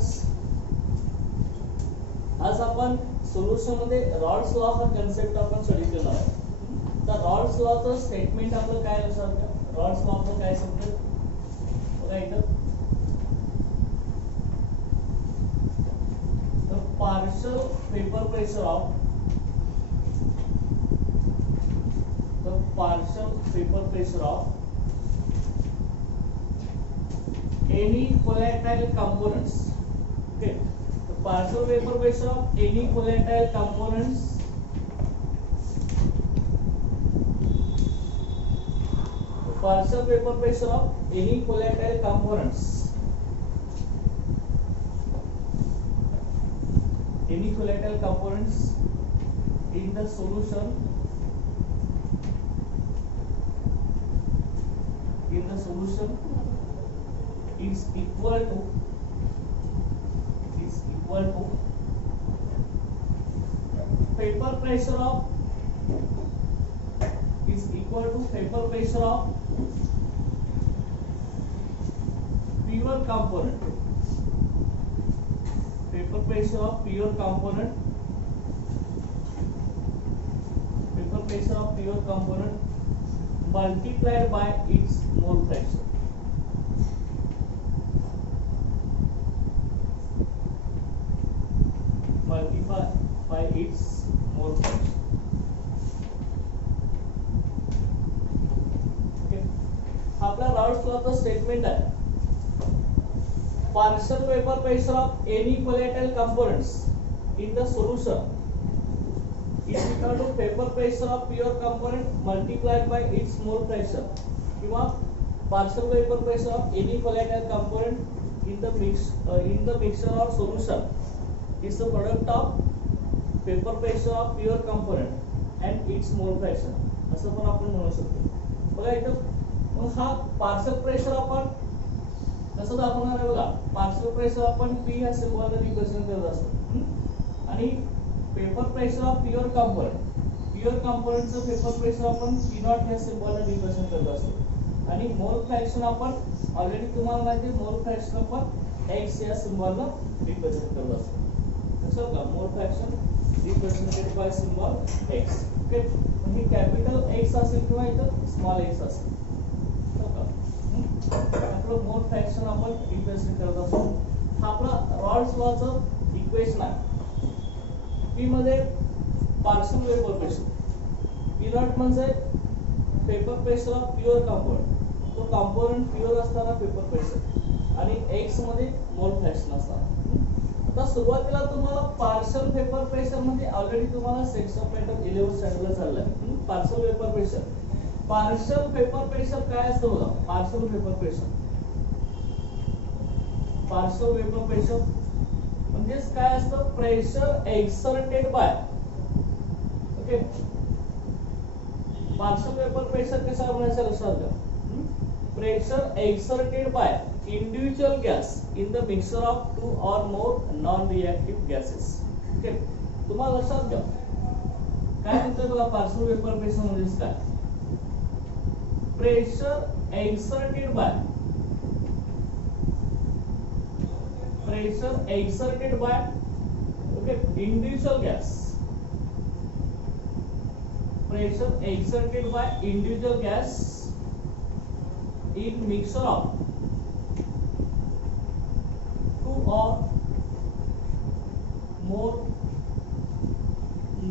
Students, आज आपण solution मध्ये रॉल्स लॉ हा कन्सेप्ट आपण स्टडी केला आहे. तर रॉल्स लॉचं स्टेटमेंट आपलं काय लक्षात घ्या. रॉल्स लॉ आपलं काय समजेल बघा इथं. The partial vapor pressure of any volatile components. Okay, the partial vapor pressure of any volatile components partial vapor pressure of any volatile components in the solution is equal to vapor pressure of pure component. Vapor pressure of pure component multiplied by its mole fraction. Okay. आपला Rawls लॉचा statement आहे. Partial vapor pressure of any volatile components in the solution is equal to vapor pressure of pure component multiplied by its mole fraction. किंवा partial vapor pressure of any volatile component in the mixture or solution is the product of vapor pressure of pure component and its mole fraction. असं पण आपण म्हणू शकतो. बघा इथं मग हा पार्शियल प्रेशर आपण कसं दाखवणार आहे बघा. पार्शियल प्रेशर आपण P ह्या सिम्बॉलने रिप्रेझेंट करत असतो आणि पेपर प्रेशर ऑफ प्युअर कंपोनेंटचं पेपर प्रेशर आपण P नॉट ह्या सिम्बॉलने रिप्रेझेंट करत असतो आणि मोल फ्रॅक्शन आपण ऑलरेडी तुम्हाला माहिती आहे मोल फ्रॅक्शन आपण X या सिम्बॉलला रिप्रेझेंट करत असतो. लक्षात का मोल fraction represented by symbol X. Okay, म्हणजे कॅपिटल X असेल किंवा इथं स्मॉल x असेल. आपलं मोल फ्रॅक्शन आपण रिप्रेझेंट करत असतो. हा आपला रॉल्स लॉचं इक्वेशन आहे. P मध्ये partial vapour pressure, P nought म्हणजे vapour pressure of pure component. तो कंपोनेंट प्युअर असताना पेपर प्रेशर आणि X मध्ये मोल फ्रॅक्शन असताना. आता सुरुवातीला तुम्हाला पार्शियल वेपर प्रेशर म्हणजे ऑलरेडी तुम्हाला सेक्शन पॅटर्न 11 स्टँडर्डला चाललाय. पार्शियल वेपर प्रेशर काय असतं बघा. पार्शियल वेपर प्रेशर म्हणजेच काय असतं. Pressure exerted by. Okay, partial vapour pressure कसा म्हणायचं लक्षात घ्या. Pressure exerted by individual gas in the mixture of two or more non-reactive gases. Okay, तुम्हाला लक्षात घ्या काय म्हणतोय बघा. पार्शियल वेपर प्रेशर म्हणजेच काय. Pressure exerted by okay individual gas. Pressure exerted by individual gas in mixture of or more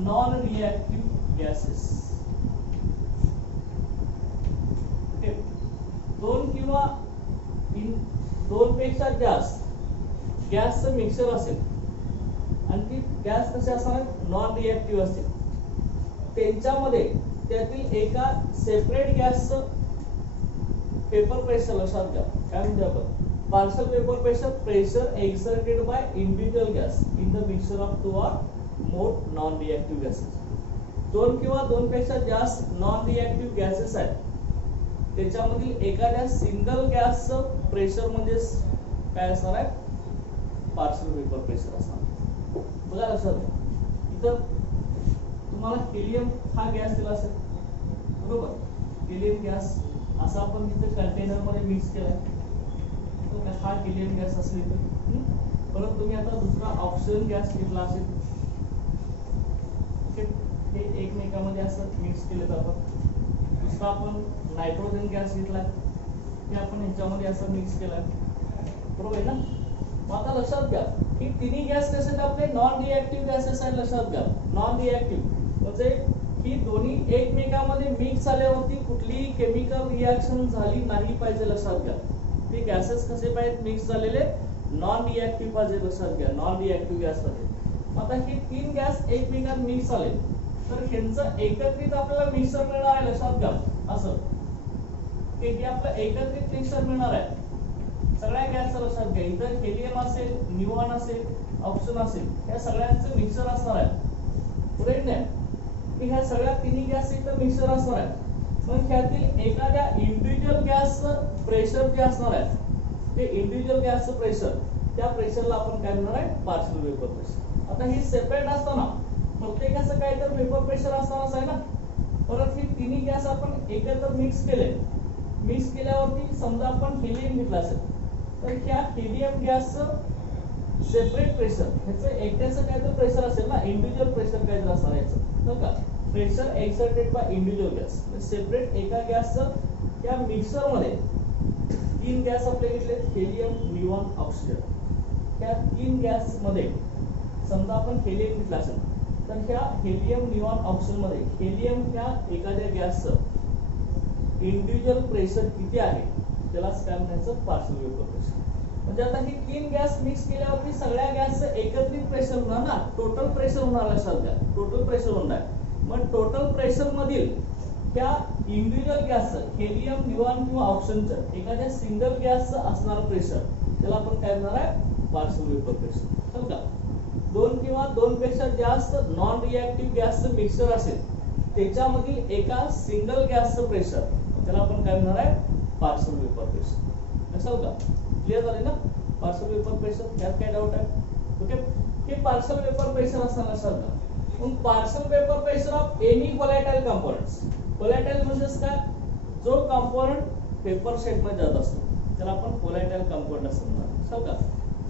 non-reactive gases. Okay, दोन किंवा दोन पेक्षा जास्त गॅसचं मिक्सचर असेल आणि ती गॅस कसे असणार नॉन रिएक्टिव्ह असतील. त्यांच्यामध्ये त्यातील एका सेपरेट गॅसचं पेपर प्रेशर लक्षात घ्या. काय म्हणते आपण partial vapor pressure exerted by individual gas in the mixture of two or more non-reactive gases. दोन किंवा दोन पेक्षा जास्त नॉन रिएक्टिव्ह गॅसेस आहेत. त्याच्यामधील एखाद्या सिंगल गॅसचं प्रेशर म्हणजे काय असणार आहे. पार्शियल वेपर प्रेशर असणार. बघा लक्षात इथं तुम्हाला हिलियम हा गॅस दिला असेल बरोबर. हिलियम गॅस असा आपण इथे कंटेनर मध्ये मिक्स केलाय. हा हिलियम गॅस असेल इथे. परत तुम्ही आता दुसरा ऑक्सिजन गॅस घेतला असेल, हे एकमेकांमध्ये असं मिक्स केले जातात. दुसरा आपण नायट्रोजन गॅस घेतला, हे आपण ह्याच्यामध्ये असं मिक्स केलाय, बरोबर आहे ना. मग आता लक्षात घ्या की तिन्ही गॅस कसे आहेत आपले नॉन रिएक्टिव्ह गॅसेस आहेत. लक्षात घ्या नॉन रिएक्टिव्ह म्हणजे ही दोन्ही एकमेकांमध्ये मिक्स झाल्यावरती कुठलीही केमिकल रिॲक्शन झाली नाही पाहिजे. लक्षात घ्या ते गॅसेस कसे पाहिजेत मिक्स झालेले नॉन रिएक्टिव्ह पाहिजे. लक्षात घ्या नॉन रिएक्टिव्ह गॅस पाहिजे. आता हे तीन गॅस एकमेकांत मिक्स झाले तर ह्यांचं एकत्रित आपल्याला मिक्सर मिळणार आहे. लक्षात घ्या असं की आपलं एकत्रित मिक्सर मिळणार आहे सगळ्या गॅसचं. लक्षात घ्या इथं हेलियम असेल, निऑन असेल, ऑक्सिजन असेल, या सगळ्यांचं मिक्सर असणार आहे. पुढे नाही की ह्या सगळ्या तिन्ही गॅस इथं मिक्सर असणार आहे. मग ह्यातील एखाद्या इंडिव्हिज्युअल गॅसचं प्रेशर जे असणार आहे ते इंडिव्हिज्युअल गॅसचं प्रेशर, त्या प्रेशरला आपण काय म्हणणार आहे पार्शियल वेपर प्रेशर. आता ही सेपरेट असताना प्रत्येकाचं काय तर वेपर प्रेशर असणारच आहे ना. परत ही तिन्ही गॅस आपण एकत्र मिक्स केले, मिक्स केल्यावरती समजा आपण हेलियम घेतला असेल तर ह्या हेलियम गॅसचं सेपरेट प्रेशर, ह्याचं एकट्याचं काय तर प्रेशर असेल ना, इंडिव्हिज्युअल प्रेशर काय तर असणार याचं का pressure exerted by individual gas. Separate एका गॅसचं त्या मिक्सर मध्ये तीन गॅस आपले घेतले हेलियम, निऑन, ऑक्सिजन. त्या तीन गॅस मध्ये समजा आपण हेलियम घेतला असेल तर ह्या हेलियम, निऑन, ऑक्सिजन मध्ये हेलियम ह्या एखाद्या गॅसचं इंडिव्हिज्युअल प्रेशर किती आहे त्यालाच काय म्हणायचं पार्शियल वेपर प्रेशर. म्हणजे आता ही तीन गॅस मिक्स केल्यावरती सगळ्या गॅसचं एकत्रित प्रेशर होणार ना, टोटल प्रेशर होणार. लक्षात घ्या टोटल प्रेशर होणार. मग टोटल प्रेशर मधील त्या इंडिव्हिज्युअल गॅसचं हेलियम, निऑन किंवा ऑक्सिजनचं एखाद्या सिंगल गॅसचं असणारं प्रेशर त्याला आपण काय म्हणणार आहे पार्शियल वेपर प्रेशर. समजा दोन किंवा दोन पेक्षा जास्त नॉन रिएक्टिव्ह गॅसचं मिक्सर असेल त्याच्यामधील एका सिंगल गॅसचं प्रेशर त्याला आपण काय म्हणणार आहे पार्शियल वेपर प्रेशर. लक्षात का क्लिअर झाले ना पार्शियल वेपर प्रेशर, यात काय डाऊट आहे. ओके हे पार्शियल वेपर प्रेशर असताना लक्षात घ्या. मग partial vapour pressure of any volatile components. Volatile म्हणजेच काय जो कंपोनेंट पेपर सेट मध्ये जात असतो त्याला आपण व्होलॅटाइल कंपोनेंट असं म्हणणार. लक्षात का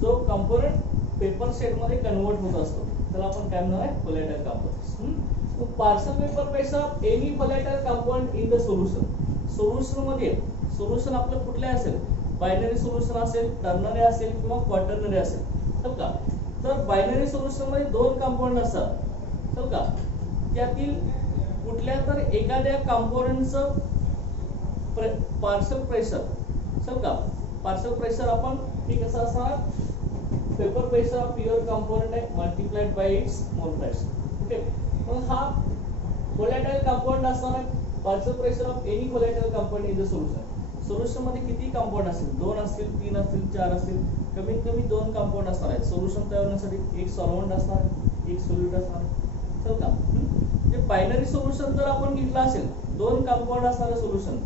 जो कंपोनेंट पेपर सेट मध्ये कन्वर्ट होत असतो त्याला आपण काय म्हणणार आहे volatile components. Partial vapour pressure of any volatile component in the solution. Solution मध्ये सोल्युशन आपलं कुठले असेल बायनरी सोल्युशन असेल, टर्नरी असेल किंवा क्वाटर्नरी असेल. तर का तर बायनरी सोल्युशन मध्ये दोन कंपोनेंट असतात. तर का त्यातील कुठल्या तर एखाद्या कंपोनेंटचं पार्शियल प्रेशर सर का पार्शियल प्रेशर आपण हे कसं असणार vapour pressure of pure component आहे multiplied by its mole fraction. Okay मग हा व्होलॅटाइल कंपोनेंट असणार आहे partial pressure of any volatile component in the solution. Solution मध्ये किती कंपाऊंड असतील, दोन असतील, तीन असतील, चार असतील, कमीत कमी दोन कंपाऊंड असणार आहेत. सोल्युशन तयार होण्यासाठी एक सॉल्व्हंट असणार, एक सोल्यूट असणार. चल का जे बायनरी सोल्युशन जर आपण घेतला असेल दोन कंपाऊंड असणारे सोल्युशन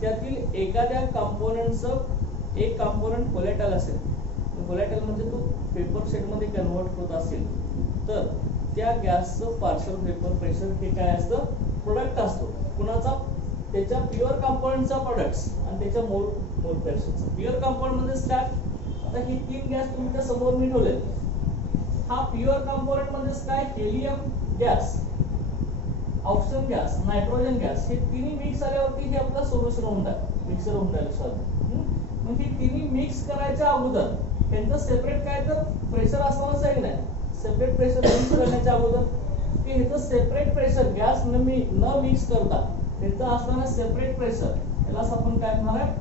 त्यातील एखाद्या कंपोनेंटचं एक कंपोनेंट व्होलॅटाइल असेल, व्होलॅटाइल म्हणजे तो पेपर सेट मध्ये कन्वर्ट होत असेल तर त्या गॅसचं पार्शियल वेपर प्रेशर हे काय असतं प्रोडक्ट असतो. कुणाचा त्याच्या प्युअर कंपाऊंडचा प्रोडक्ट्स आणि त्याच्या मोल फ्रॅक्शनचा. प्युअर कंपाऊंड म्हणजे काय आता ही तीन गॅस तुमच्या समोर मी ठेवले. हा प्युअर कंपाऊंड म्हणजे काय helium gas, oxygen gas, nitrogen gas हे तिन्ही मिक्स झाल्यावरती हे आपलं सोल्युशन होऊन जाईल, मिक्सर होऊन जाईल. मग ही तिन्ही मिक्स करायच्या अगोदर त्यांचं सेपरेट काय तर प्रेशर असणारच आहे नाही. सेपरेट प्रेशर मिक्स करण्याच्या अगोदर की ह्याचं सेपरेट प्रेशर गॅस न मिक्स करता त्याचं असणारं सेपरेट प्रेशर यालाच आपण काय म्हणणार आहे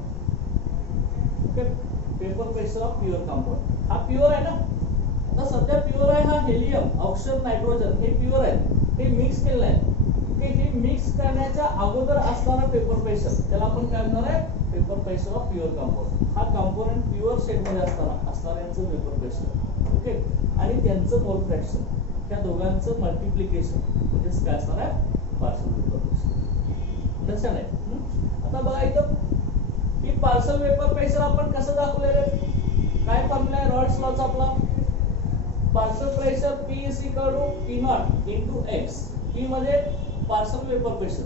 vapour pressure of pure compound. हा प्युअर आहे ना, आता सध्या प्युअर आहे हा हेलियम, ऑक्सिजन, नायट्रोजन हे प्युअर आहे, हे मिक्स केलेलं आहे. हे मिक्स करण्याच्या अगोदर असणारा पेपर प्रेशर त्याला आपण काय म्हणणार आहे vapour pressure of pure compound. हा कंपोनेंट प्युअर स्टेट मध्ये असणाऱ्यांचं पेपर प्रेशर. ओके आणि त्यांचं मोल फ्रॅक्शन त्या दोघांचं मल्टिप्लिकेशन म्हणजे काय असणार आहे पार्शियल वेपर प्रेशर. लक्षात आहे. आता बघा इथं ही पार्शियल वेपर प्रेशर आपण कसं दाखवलेलं आहे, काय फॉर्म्युला आहे रॉड्स लॉचा आपला partial pressure P P0 into x. P मध्ये पार्शियल वेपर प्रेशर,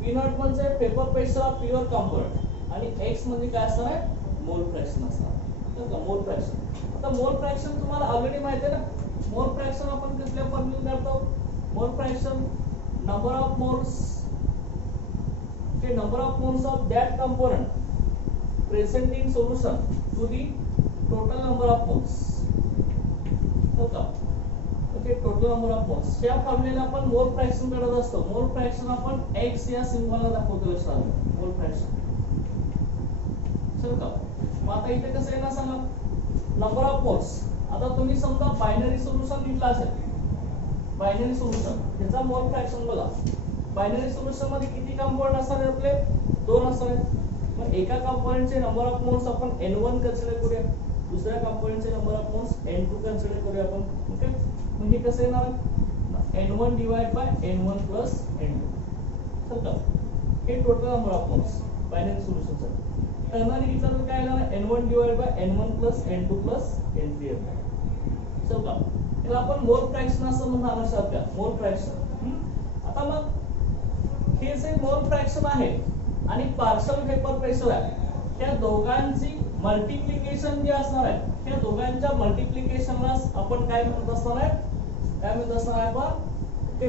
P0 म्हणजे vapour pressure of pure compound आणि x म्हणजे काय असणार आहे मोल फ्रॅक्शन असणार. मोल फ्रॅक्शन. आता मोल फ्रॅक्शन तुम्हाला ऑलरेडी माहिती आहे ना. मोल फ्रॅक्शन आपण कसल्या फॉर्म्युला काढतो. Mole fraction number of moles के number of moles of that component present in solution to the total number of moles. Okay, total number of moles या फॉर्म्युला आपण मोल फ्रॅक्शन काढत असतो. मोल फ्रॅक्शन आपण x या सिम्बॉलला दाखवतो लक्षात. मोल फ्रॅक्शन का. मग आता इथे कसं आहे ना सांगा, नंबर ऑफ मोल्स. आता तुम्ही समजा बायनरी सोल्युशन घेतला असेल, बायनरी सोल्युशन त्याचा मोल फ्रॅक्शन बघा. बायनरी सोल्युशन मध्ये किती कंपोनेंट असणार आहेत आपले, 2 असणार आहेत. मग एका कंपोनेंटचे नंबर ऑफ मोल्स आपण n1 कन्सिडर करूया, दुसऱ्या कंपोनेंटचे number of moles n2 consider करूया आपण. ओके, मग हे कसं येणार, n1 divide by n1 plus n2. चला, हे total number of moles binary solution साठी. टर्नरी घेतला तर काय येणार, n1 divide by n1 plus n2 plus n3 येणार. चला, याला आपण मोल फ्रॅक्शन असं म्हणणार लक्षात घ्या. मोल फ्रॅक्शन. आता मग हे जे मोल फ्रॅक्शन आहे आणि पार्शल वेपर प्रेशर आहे, त्या दोघांची मल्टिप्लिकेशन जे असणार आहे, त्या दोघांच्या मल्टिप्लिकेशनला आपण काय म्हणत असणार आहे, काय म्हणत असणार आहे आपण, ते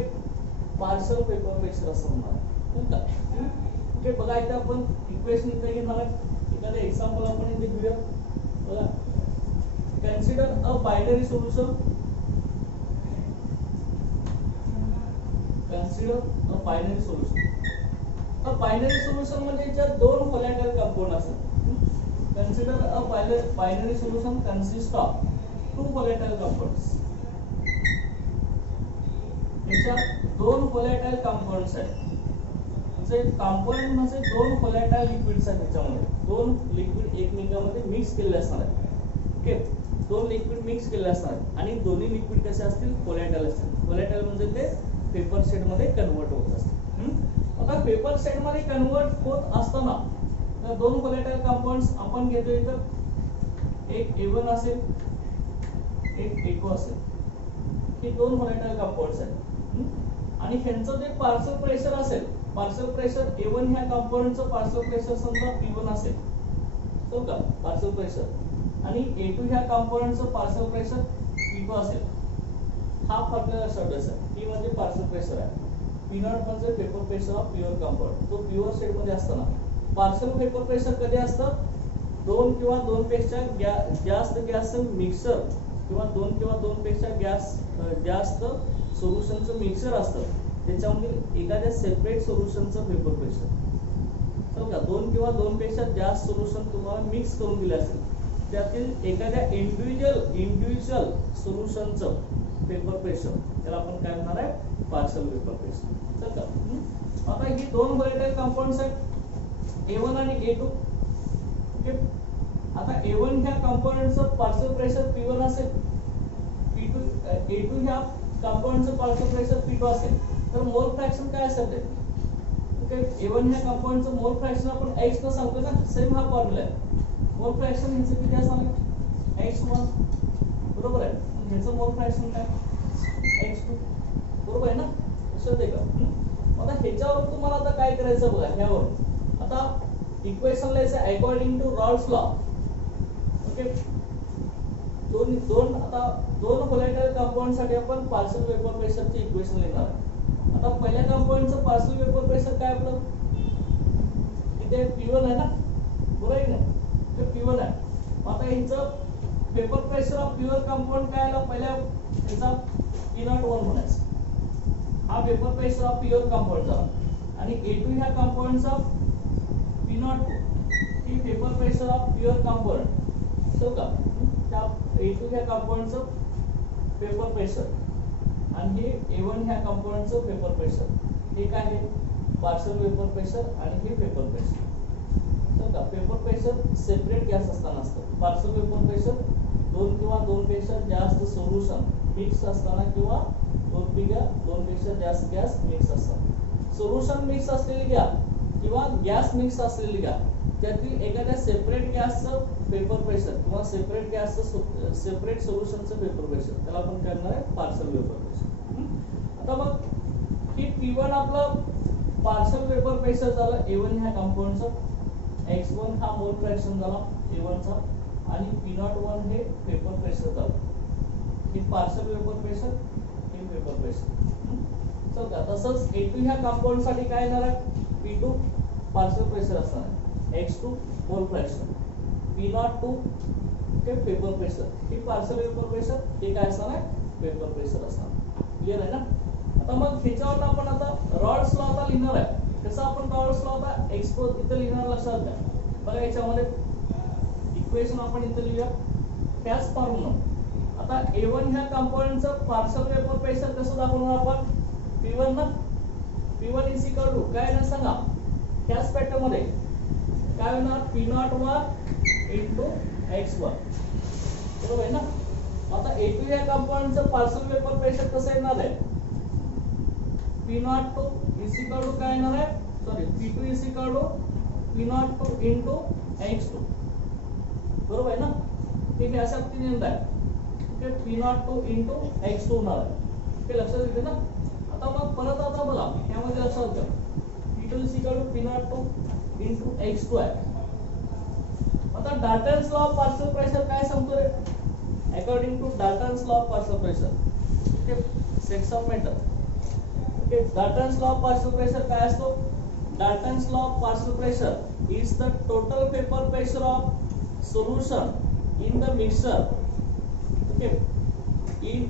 पार्शल वेपर प्रेशर असं म्हणणार. ठीक आहे. ओके, बघा इथे आपण इक्वेशन इथे घेणार आहे. एखादं एक्झाम्पल आपण इथे घेऊया. बघा, consider a binary solution. Consider a binary solution. तर बायनरी सोल्युशन म्हणजे ज्यात 2 व्होलॅटाइल कंपाऊंड असतात. Consider a binary solution consist of 2 volatile compounds. याच्यात 2 व्होलॅटाइल कंपाऊंड्स आहेत. म्हणजे कंपाऊंड म्हणजे 2 व्होलॅटाइल लिक्विड्स आहेत. त्याच्यामध्ये 2 लिक्विड एकमेकांमध्ये मिक्स केलेले असणार आहेत. ओके, 2 लिक्विड मिक्स केलेले असणार आहेत आणि दोन्ही लिक्विड कसे असतील, व्होलॅटाइल असतील. व्होलॅटाइल म्हणजे ते पेपर शेड मध्ये कन्वर्ट होत असतात. आता पेपर शेड मध्ये कन्वर्ट होत असताना 2 व्होलॅटाइल कंपाऊंड्स आपण घेतो. इथं एक A1 असेल, एक A2 असेल. हे 2 व्होलॅटाइल कंपाऊंड्स आहेत आणि ह्यांचं जे पार्शल प्रेशर असेल, पार्शल प्रेशर A1 ह्या कंपाऊंडचं पार्शल प्रेशर समजा P1 असेल, तो का पार्शल प्रेशर, आणि A2 ह्या कंपाऊंडचं पार्शल प्रेशर P2 असेल. हा फॉर्म्युला लक्षात ठेवायचा. P म्हणजे पार्शल प्रेशर आहे, P0 म्हणजे vapour pressure of pure compound. तो प्युअर शेड मध्ये असताना पार्शल पेपर प्रेशर कधी असतं, 2 किंवा 2 पेक्षा जास्त गॅस मिक्सर किंवा 2 किंवा 2 पेक्षा जास्त सोल्युशनचं मिक्सर असतं, त्याच्यामध्ये एखाद्या सेपरेट सोल्युशनचं पेपर प्रेशर. समजा 2 किंवा 2 पेक्षा जास्त सोल्युशन तुम्हाला मिक्स करून दिले असेल, त्यातील एखाद्या इंडिव्हिज्युअल सोल्युशनचं पेपर प्रेशर, त्याला आपण काय म्हणणार आहे, पार्शल पेपर प्रेशर. चला, आता ही 2 व्होलॅटाइल कंपाऊंड्स आहेत, A1 आणि A2. ओके, आता A1 ह्या कंपाऊंडचं पार्शल प्रेशर P1 असेल, A2 ह्या कंपाऊंडचं पार्शल प्रेशर P2 असेल, तर मोल फ्रॅक्शन काय असेल ते. ओके, A1 ह्या कंपाऊंडचं मोल फ्रॅक्शन आपण X न सांगतो ना, सेम हा फॉर्म्युला आहे. मोल फ्रॅक्शन ह्याचं किती असणार, X1, बरोबर आहे. ह्याचं मोल फ्रॅक्शन काय, X2, बरोबर आहे ना. लक्षात आहे का. आता ह्याच्यावर तुम्हाला आता काय करायचं बघा, ह्यावर आता इक्वेशन लिहायचं according to Raoult's law. Okay, आता 2 व्होलॅटाइल कंपाऊंड साठी आपण पार्शल वेपर प्रेशरची इक्वेशन लिहिणार आहे. आता पहिल्या कंपाऊंडचं पार्शल वेपर प्रेशर काय आपलं, इथे P1 आहे ना, बरोबर आहे ना, ते P1 आहे. आता ह्याचं paper pressure of pure compound काय आला, पहिल्या ह्याचा P01 म्हणायचं. हा paper pressure of pure compound झाला. आणि A2 ह्या कंपाऊंडचा P02 he paper pressure of pure compound. So का त्या A2 ह्या कंपाऊंडचं पेपर प्रेशर आणि हे A1 ह्या कंपाऊंडचं पेपर प्रेशर. हे काय आहे, पार्शल वेपर प्रेशर आणि हे पेपर प्रेशर. सो का पेपर प्रेशर सेपरेट गॅस असताना असतं. पार्शल वेपर प्रेशर 2 किंवा 2 पेक्षा जास्त सोल्युशन मिक्स असताना किंवा 2 पेक्षा जास्त गॅस मिक्स असताना. सोल्युशन मिक्स असलेली गॅस किंवा गॅस मिक्स असलेली गॅस, त्यातील एखाद्या सेपरेट गॅसचं पेपर प्रेशर किंवा सेपरेट सोल्युशनचं पेपर प्रेशर, त्याला आपण काय म्हणणार आहे, पार्शल वेपर प्रेशर. आता मग ही P1 आपलं पार्शल वेपर प्रेशर झालं A1 ह्या कंपाऊंडचं. X1 हा मोल फ्रॅक्शन झाला A1 चा. आणि पी नॉट वन हे पेपर प्रेशर झालं. हे पार्शल वेपर प्रेशर, हे वेपर प्रेशर. चला तसंच A2 ह्या कंपाऊंड साठी काय येणार आहे? P2 पार्शल प्रेशर असणार आहे, X2 मोल फ्रॅक्शन, P02 हे पेपर प्रेशर, हे पार्शल वेपर प्रेशर, हे काय असणार आहे? पेपर प्रेशर असणार. क्लियर आहे ना? आता मग ह्याच्यावर आपण आता रॉड्स लॉ आता लिहिणार आहे. कसं आपण रॉड्स लॉ आता एक्सपोज इथे लिहिणार लक्षात घ्या. बघा याच्यामध्ये इक्वेशन आपण इथे लिहूया त्याच फॉर्म्युला. आता A1 ह्या कंपाऊंडचं पार्शल वेपर प्रेशर कसं दाखवणार आपण? P1 ना, P1 इज इक्वल टू काय ना सांगा, त्याच पॅटर्न मध्ये काय होणार? P01 into X1. बरोबर आहे ना? आता A2 या कंपाऊंडचं पार्शल वेपर प्रेशर कसं येणार आहे? P02 इज इक्वल टू काय येणार आहे? Sorry, P2 is equal to P02 into X2. बरोबर आहे ना? ठीक आहे, अशा पद्धतीने येणार आहे. ओके, P02 इनटू X2 होणार आहे. ओके, लक्षात येते ना? आता मग परत आता बघा यामध्ये लक्षात घ्या, P2 is equal to P02 into X2 आहे. आता Dalton's law of partial pressure काय सांगतो रे? According to Dalton's law of partial pressure, okay, sets of metal. Okay, Dalton's law of partial pressure काय असतो? Dalton's law of partial pressure is the total vapour pressure of solution in the mixture. Okay, in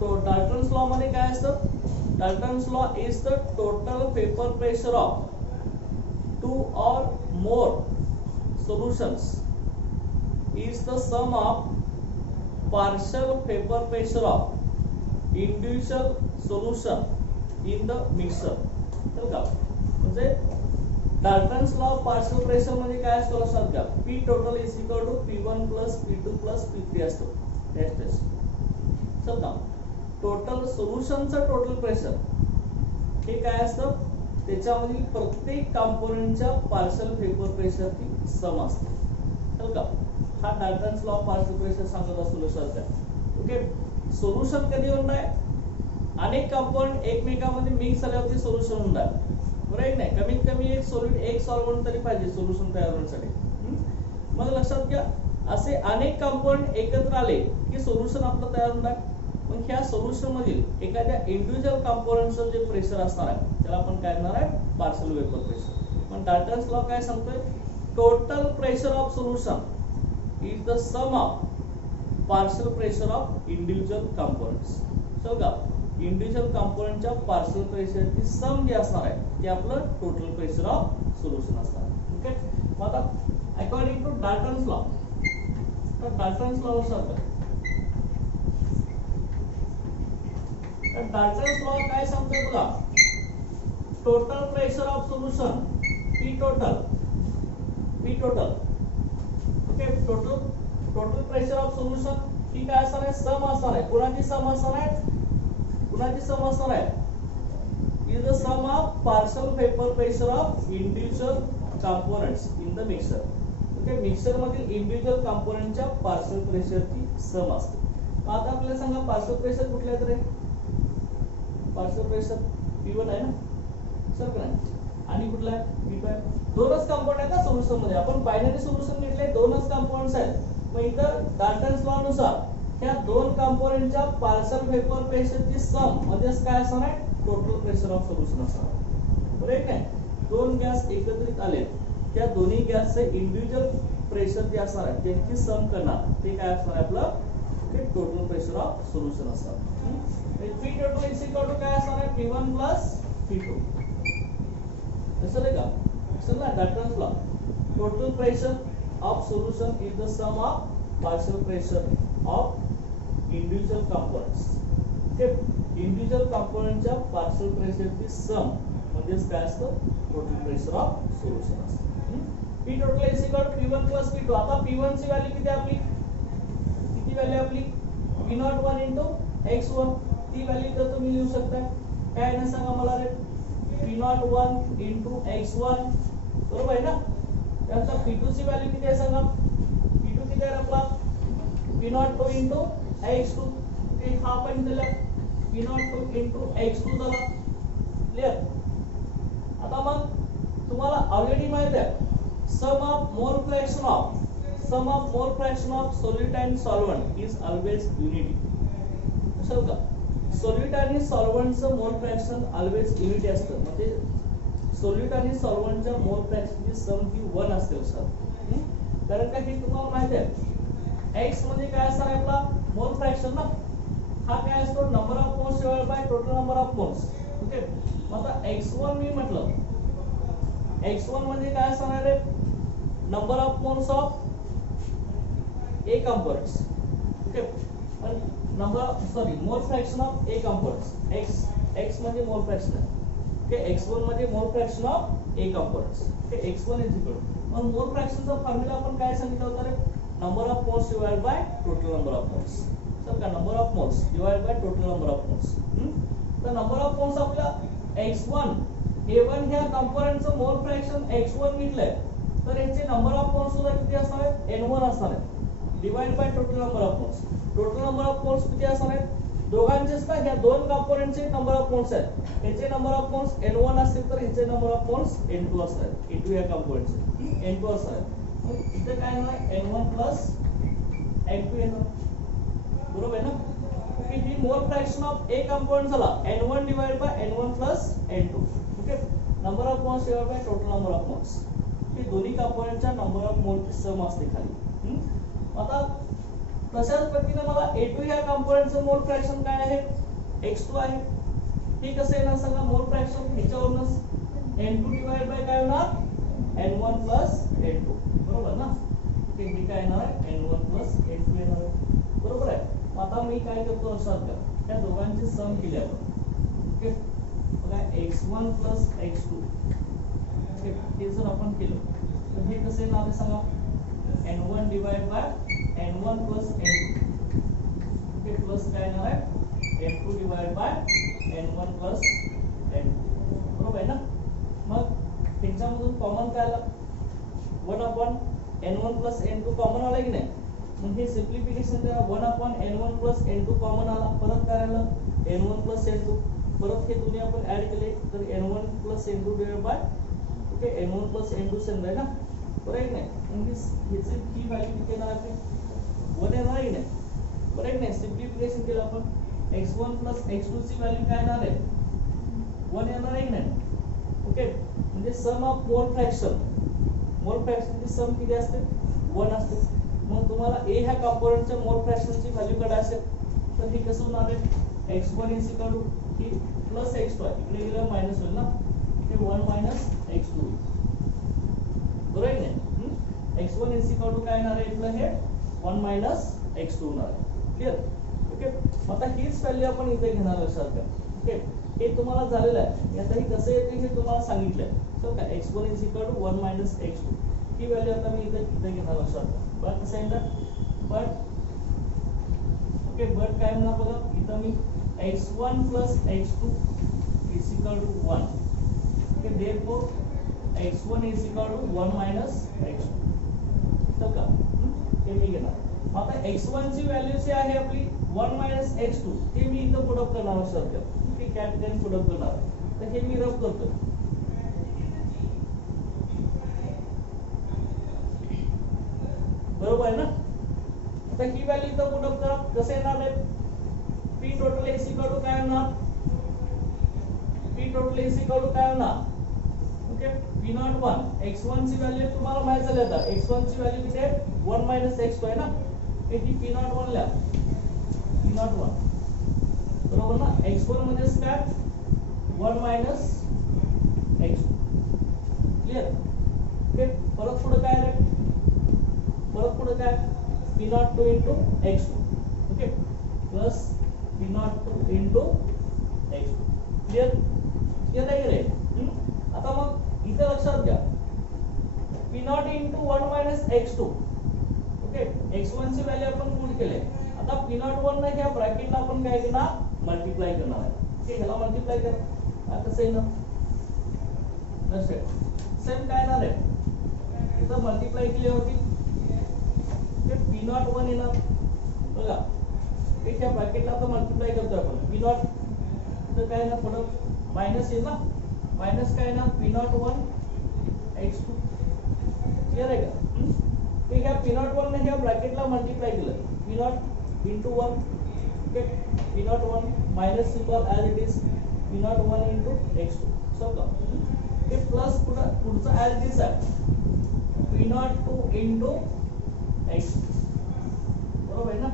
तो Dalton's law मध्ये काय असतं? Dalton's law is the total vapour pressure of two or more solutions is the sum of partial paper pressure of individual solution in the mixture. चल का? म्हणजे Dalton's law of partial pressure मध्ये काय असतो लक्षात घ्या, P total is equal to P1 plus P2 plus P3 असतो. Dash dash. चल का? टोटल सोल्युशनचं टोटल प्रेशर हे काय असतं? त्याच्यामधील प्रत्येक कंपोनेंटच्या पार्शियल पेपर प्रेशरची सम असते. चल का? हा Dalton's law of partial pressure सांगत असतो लक्षात घ्या. ओके, सोल्युशन कधी होणार? अनेक कंपाऊंड एकमेकांमध्ये मिक्स झाल्यावरती सोल्युशन होणार. बरोबर आहे नाही? कमीत कमी एक सॉल्व्हेंट, एक सॉल्व्हेंट तरी पाहिजे सोल्युशन तयार होण्यासाठी. मग लक्षात घ्या, असे अनेक कंपाऊंड एकत्र आले की सोल्युशन आपलं तयार होणार. मग ह्या सोल्युशन मधील एखाद्या इंडिव्हिज्युअल कंपोनेंटचं जे प्रेशर असणार आहे त्याला आपण काय करणार आहे? Partial vapour pressure. पण डाल्टन्स लॉ काय सांगतोय? Total pressure of solution is the sum of partial pressure of individual components. चल का? इंडिव्हिज्युअल कंपोनेंटच्या पार्शियल प्रेशरची सम जे असणार आहे ते आपलं टोटल प्रेशर ऑफ सोल्युशन असणार आहे. ओके, मग आता अकॉर्डिंग टू डाल्टन्स लॉ, तर डाल्टन्स लॉ नुसार डाल्टन्स लॉ काय सांगतोय बघा, total pressure of solution P total, okay, total pressure of solution ही काय असणार आहे? सम असणार आहे. कोणाची सम असणार आहे? कुणाची सम असणार आहे? Is the sum of partial paper pressure of individual components in the mixture. Okay, mixture मधील इंडिव्हिज्युअल कंपोनेंटच्या पार्शियल प्रेशरची सम असते. आता आपल्याला सांगा पार्शियल प्रेशर कुठले आहेत रे? पार्शियल प्रेशर P1 आहे ना, सर का नाही? आणि कुठला आहे? P2 आहे. दोनच कंपाऊंड आहेत ना सोल्युशन मध्ये. आपण बायनरी सोल्युशन घेतले, दोनच कंपाऊंड्स आहेत. मग इथं डाल्टन्स लॉ नुसार ह्या दोन कंपोनेंटच्या पार्शियल पेपर प्रेशरची सम म्हणजे काय असणार आहे? टोटल प्रेशर ऑफ सोल्युशन असणार. बरोबर आहे काय? दोन गॅस एकत्रित आले, त्या दोन्ही गॅसचे इंडिव्हिज्युअल प्रेशर जे असणार आहे त्यांची सम करणार, ते काय असणार आहे आपलं? ते टोटल प्रेशर ऑफ सोल्युशन असणार. P total is equal to काय असणार आहे? P1 plus P2. असं आहे का? असं ना Dalton's law. Total pressure of solution is the sum of partial pressure of individual components. Okay, individual कंपोनेंटच्या पार्शियल प्रेशरची सम म्हणजे काय असतं? टोटल प्रेशर ऑफ सोल्युशन असतं. P total is equal to P1 plus P2. आता P1 ची value किती आपली? किती व्हॅल्यू आपली? P01 into X1. ती व्हॅल्यू तर तुम्ही लिहू शकता. काय ना सांगा मला रे? P01 into X1. बरोबर आहे ना? त्यानंतर P2 ची व्हॅल्यू किती आहे सांगा? P2 किती आहे आपला? P02 into X2. ते हा पण दिला P02 इनटू X2 झाला. क्लियर? आता मग तुम्हाला ऑलरेडी माहित आहे sum of mole fraction of sum of mole fraction of solute and solvent is always unity. असेल का? सोल्यूट आणि सॉल्व्हंटचं मोल फ्रॅक्शन ऑलवेज युनिटी असतं. म्हणजे सोल्यूट आणि सॉल्व्हंटच्या मोल फ्रॅक्शनची सम ही 1 असते सर. कारण का हे तुम्हाला माहिती आहे, x म्हणजे काय असणार आहे आपला मोल फ्रॅक्शन ना. हा काय असतो number of moles divided by total number of moles. Okay. मग आता x1 मी म्हटलं, x1 म्हणजे काय असणार आहे? Number of moles of A components. Okay. Number मोल fraction of A components. x म्हणजे मोल फ्रॅक्शन आहे. ओके. x1 म्हणजे mole fraction of A components. Okay. x1 is equal मग मोल फ्रॅक्शनचा फॉर्म्युला आपण काय सांगितलं होतं रे? Number of moles divided by total number of moles. Sir का number of moles divided by total number of moles. तर नंबर ऑफ मोल्स आपला x1 A1 ह्या कंपोनेंटचं मोल फ्रॅक्शन x1 घेतलंय, तर याचे नंबर ऑफ मोल्स सुद्धा किती असणार आहेत? n1 असणार आहे divide by total number of moles. Total number of moles किती असणार आहेत? दोघांचेच का ह्या दोन कंपोनेंटचे नंबर ऑफ मोल्स आहेत. याचे नंबर ऑफ मोल्स n1 असतील तर याचे नंबर ऑफ मोल्स n2 असणार आहेत. n2 या कंपोनेंटचे n2 असणार आहेत. मग इथे काय येणार? n1 प्लस n2 येणार. बरोबर आहे ना? की ही मोल फ्रॅक्शन ऑफ A कंपोनेंट झाला n1 divide by n1 plus n2. Okay. Number of moles divide by total number of moles. ही दोन्ही कंपोनेंटच्या नंबर ऑफ मोल्सची सम असते खाली. आता तशाच पद्धतीने मला A2 ह्या कंपोनेंटचं मोल फ्रॅक्शन काय आहे? x2 आहे. हे कसं येणार सांगा? मोल फ्रॅक्शन ह्याच्यावरूनच n2 डिवाइड बाय काय होणार? n1 plus n2. बरोबर ना? हे काय येणार आहे? n1 प्लस n2 येणार आहे. बरोबर आहे. आता मी काय करतो असं का त्या दोघांची सम केली आपण. ओके. बघा x1 प्लस x2. ओके. हे जर आपण केलं तर हे कसं येणार आहे सांगा? n1 divide by n1 plus n2. Okay. Plus काय येणार आहे? n2 divide by n1 plus n2. बरोबर आहे ना? मग ह्याच्यामधून कॉमन काय आला? 1 upon n1 plus n2 common आला की नाही? मग हे सिम्प्लिफिकेशन करा. 1 upon n1 plus n2 common आला. परत काय आलं? n1 plus n2. परत हे दोन्ही आपण ऍड केले तर n1 plus n2 divide by okay n1 plus n2 same आहे ना? बरोबर आहे की नाही? म्हणजे ह्याची ही व्हॅल्यू किती येणार आहे? 1 येणार आहे की नाही? बरोबर आहे की नाही? सिम्प्लिफिकेशन केलं आपण x1 प्लस x2 ची व्हॅल्यू काय येणार आहे? 1 येणार आहे की नाही? ओके. म्हणजे सम ऑफ मोल फ्रॅक्शनची सम किती असते? 1 असते. मग तुम्हाला A ह्या कंपोनेंटच्या मोल फ्रॅक्शनची व्हॅल्यू काढायची असेल तर हे कसं होणार आहे? x1 इज इक्वल टू ही प्लस x2 आहे. इकडे गेलं मायनस होईल ना? हे 1 मायनस x2. बरोबर आहे की नाही? x1 इज इक्वल टू काय येणार आहे? इथलं हे 1 मायनस x2 होणार आहे. क्लियर? ओके. आता हीच व्हॅल्यू आपण इथे घेणार लक्षात घ्या. ओके. हे तुम्हाला झालेलं आहे. आता हे कसं येते हे तुम्हाला सांगितलंय. तर का x1 is equal to 1 minus x2. ही व्हॅल्यू आता मी इथे घेणार लक्षात घ्या. बट कसं येणार? But okay. बट काय म्हणणार बघा इथं मी x1 plus x2 is equal to 1. Okay. Therefore x1 is equal to 1 minus x2. तर का हे मी घेणार. आता x1 ची व्हॅल्यू जी आहे आपली 1 मायनस x2 ते मी इथं पुट अप करणार लक्षात घ्या. ओके. कॅपिटल पुट अप करणार. तर हे मी रब करतो. बरोबर आहे ना? आता ही व्हॅल्यू इथं पुट अप करा. कसं येणार आहे? p total is equal to काय होणार? p total is equal to काय होणार? ओके. p01 x1 ची व्हॅल्यू तुम्हाला माहित झाली. आता x1 ची व्हॅल्यू किती आहे? 1 मायनस x2 आहे ना? हे ती p01 ला p01 बरोबर ना? x1 म्हणजे काय? 1 मायनस x2. क्लियर? ओके. परत पुढे काय आहे? परत पुढे काय? p02 into x2. Okay. Plus p02 into x2. Clear? Clear आहे रे? आता मग इथे लक्षात घ्या p0 into 1 minus x2. Okay. x1 ची व्हॅल्यू आपण पुट केले. आता p01 ने ह्या ब्रॅकेटला आपण काय करणार? मल्टिप्लाय करणार आहे. ओके. ह्याला मल्टिप्लाय करा. आता कसं येणार? सेम काय येणार आहे? इथं मल्टिप्लाय केली होती p01 येणार. बघा एक ह्या ब्रॅकेटला आता मल्टिप्लाय करतो आपण. p0 तर काय येणार? पुढे मायनस येईल ना? मायनस काय येणार? p01 x2. क्लियर आहे का? मी काय पी नॉट वन ने ह्या ब्रॅकेटला मल्टिप्लाय केलं, P naught into one, okay, P naught one minus symbol as it is P naught one into X two, समजा हे प्लस पुढचं ॲज इट इज आहे P naught two into X, बरोबर आहे ना,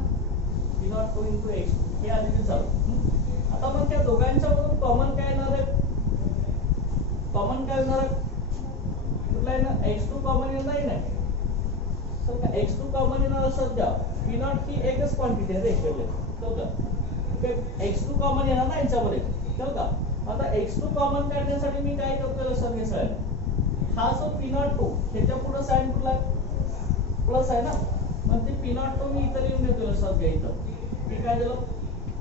P naught two into X हे as it is झालं. आता मग त्या दोघांच्या मधून कॉमन काय येणार आहे, कॉमन काय येणार आहे, कुठला आहे ना, x2 कॉमन येणार नाही, तर का x2 कॉमन येणार असं द्या, p नॉट ही एकच क्वांटिटी आहे रे इकडे, कळलं का, ओके, x2 कॉमन येणार ना याच्यामध्ये, कळलं का. आता x2 कॉमन काढण्यासाठी मी काय करतो लक्षात घ्या सर, हा जो p नॉट 2 त्याच्या पुढे साइन कुठला आहे, प्लस आहे ना, मग ते p नॉट 2 मी इथं लिहून घेतो लक्षात घ्या, इथं हे काय झालं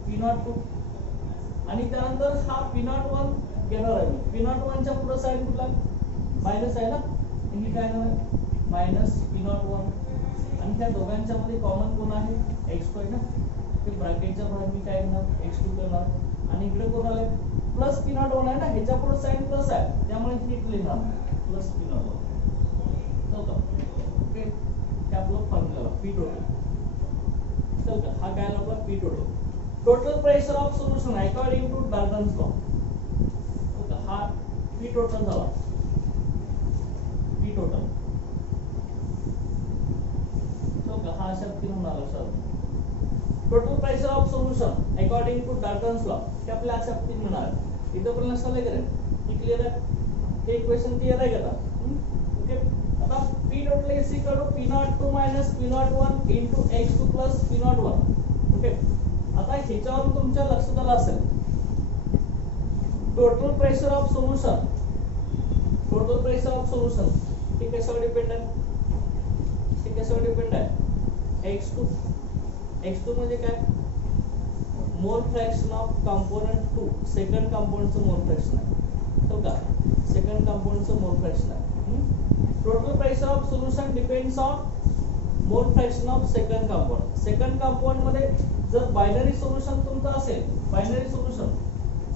p नॉट 2 आणि त्यानंतर हा p नॉट 1 घेणार आहे मी, p नॉट 1 च्या पुढे साइन कुठला मायनस आहे ना, ही काय आहे मायनस पी नॉट वन आणि त्या दोघांच्या मध्ये कॉमन कोण आहे x2 आहे ना, ते ब्रॅकेटच्या बाहेर मी काय करणार x2 करणार आणि इकडे कोण आले प्लस पी नॉट वन आहे ना, ह्याच्या पुढे साइन प्लस आहे त्यामुळे नीट लिहिणार प्लस पी नॉट वन, चल का, ओके, हे आपलं फॉर्म्युला पी टोटल, चल का, हा काय आला P total, total pressure of solution according to Dalton's law, हा पी टोटल झाला, पी टोटल, तो का हा शब्द किती होणार लक्षात, total pressure of solution according to Dalton's law हे आपल्याला अशा पद्धतीने मिळणार, इथं पण लक्षात करेल, ही क्लियर आहे, हे इक्वेशन क्लियर आहे का आता, ओके. आता P total is equal to P naught 2 minus P naught 1 into x2 plus P naught 1, okay. आता ह्याच्यावरून तुमच्या लक्षात आलं असेल total pressure of solution, total pressure of solution हे कशावर डिपेंड आहे, हे कशावर डिपेंड आहे x2 म्हणजे काय mole fraction of component 2 second कंपोनेंटचं मोल फ्रॅक्शन आहे, तो का सेकंड कंपोनेंटचं मोल फ्रॅक्शन आहे. Total pressure of solution depends on mole fraction of second component, second component मध्ये जर बायनरी सोल्यूशन तुमचं असेल, बायनरी सोल्यूशन,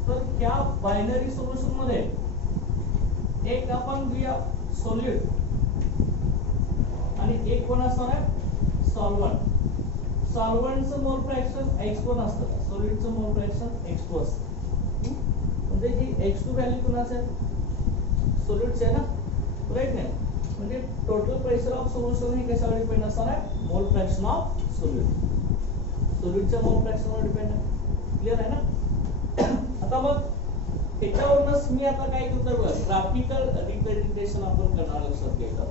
तर त्या बायनरी सोल्यूशन मध्ये एक आपण घेऊया सॉलिड आणि एक कोण असणार आहे सॉल्व्हंट, सॉल्व्हंटचं मोल फ्रॅक्शन x1 असतं, सॉलिडचं मोल फ्रॅक्शन x2 असतं, म्हणजे ही x2 व्हॅल्यू कोणाचं आहे सॉलिडचे आहे ना, राईट नाही, म्हणजे टोटल प्रेशर ऑफ सोल्यूशन हे कशावर डिपेंड असणार आहे मोल फ्रॅक्शन ऑफ सॉलिड, सॉलिडच्या मोल फ्रॅक्शनवर डिपेंड आहे, क्लियर आहे ना. आता मग त्याच्यावरूनच मी आता काय करतोय बघा, ग्राफिकल रिप्रेझेंटेशन आपण करणार लक्षात घ्यायचं,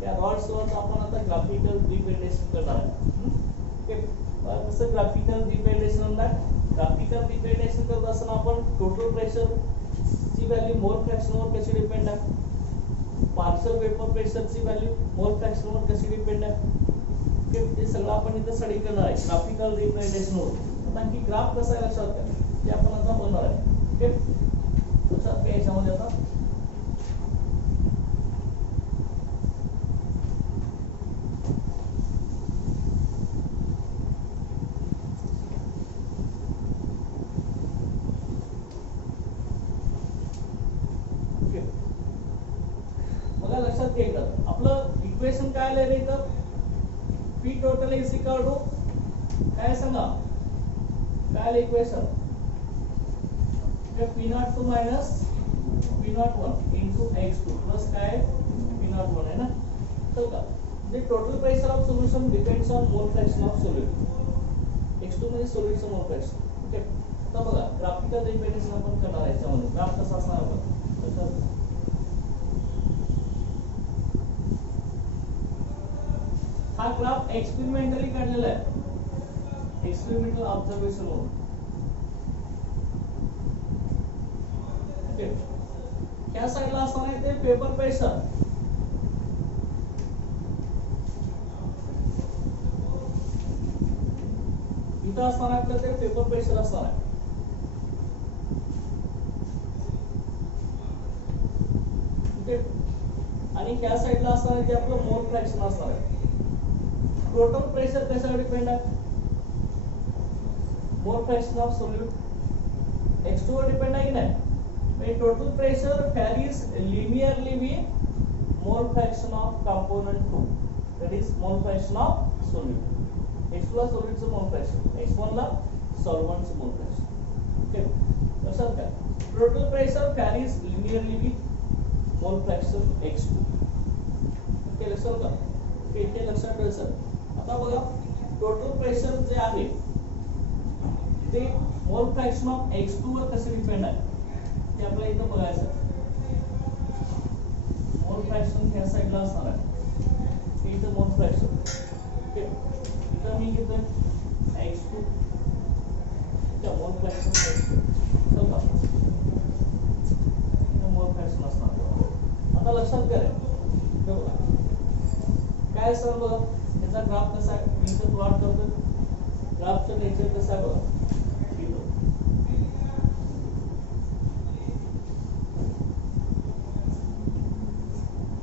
त्या रॉड्सवर आपण आता ग्राफिकल रिप्रेझेंटेशन करणार आहे, ओके. कसं ग्राफिकल रिप्रेझेंटेशन म्हणतात, ग्राफिकल रिप्रेझेंटेशन करत असताना आपण टोटल प्रेशर ची व्हॅल्यू मोल फ्रॅक्शनवर कशी डिपेंड आहे, पार्शियल वेपर प्रेशरची व्हॅल्यू मोल फ्रॅक्शनवर कशी डिपेंड आहे, ओके, ते सगळं आपण इथे स्टडी करणार आहे ग्राफिकल रिप्रेझेंटेशनवर. आता ही ग्राफ कसा आहे लक्षात घ्या, ते आपण आता बनवणार आहे, ओके. लक्षात घ्या याच्यामध्ये आता बघा, लक्षात घ्या एकदा आपलं इक्वेशन काय आलंय रे इथं, P total is equal to काय सांगा, काय आलं equation, P naught 2 minus P naught 1 into x2 plus काय पी नॉट 1 आहे ना, तर का म्हणजे total pressure of solution depends on mole fraction of solid, x2 म्हणजे सॉलिडचं मोल फ्रॅक्शन, ओके. आता बघा ग्राफिकल रिप्रेझेंटेशन आपण करणार आहे, याच्यामध्ये ग्राफ कसा असणार आपण, हा ग्राफ एक्सपेरिमेंटली काढलेला आहे, एक्सपेरिमेंटल ऑब्झर्वेशन वरून, ओके. त्या साइडला असणार आहे ते पेपर प्रेशर, इथं असणार आहे आपलं ते पेपर प्रेशर असणार आहे, ओके. आणि ह्या साइडला असणार आहे ते आपलं मोल फ्रॅक्शन असणार आहे. टोटल प्रेशर कशावर डिपेंड आहे मोल फ्रॅक्शन ऑफ सॉल्यूट x2 वर डिपेंड आहे की नाही, म्हणजे total pressure varies linearly with मोल fraction of component 2, that is mole fraction of solute. X2 ला solute चं mole fraction, X1 ला solvent चं mole fraction. Okay, लक्षात घ्या. Total pressure varies linearly with mole fraction X2. Okay, लक्षात घ्या. Okay, इथे लक्षात ठेवायचं. आता बघा टोटल प्रेशर जे आहे ते मोल फ्रॅक्शन ऑफ X2 वर कसे डिपेंड आहे ते आपल्याला इथं बघायचं. मोल फ्रॅक्शन ह्या साइडला असणार आहे. इथं मोल फ्रॅक्शन. ओके, इथं मी घेतोय X2 त्या मोल फ्रॅक्शन X2. चला इथं मोल फ्रॅक्शन असणार. आता लक्षात घ्या हे बघा काय सर बघा याचा ग्राफ कसा आहे मी इथं प्लॉट करतो. ग्राफचं नेचर कसं आहे बघा.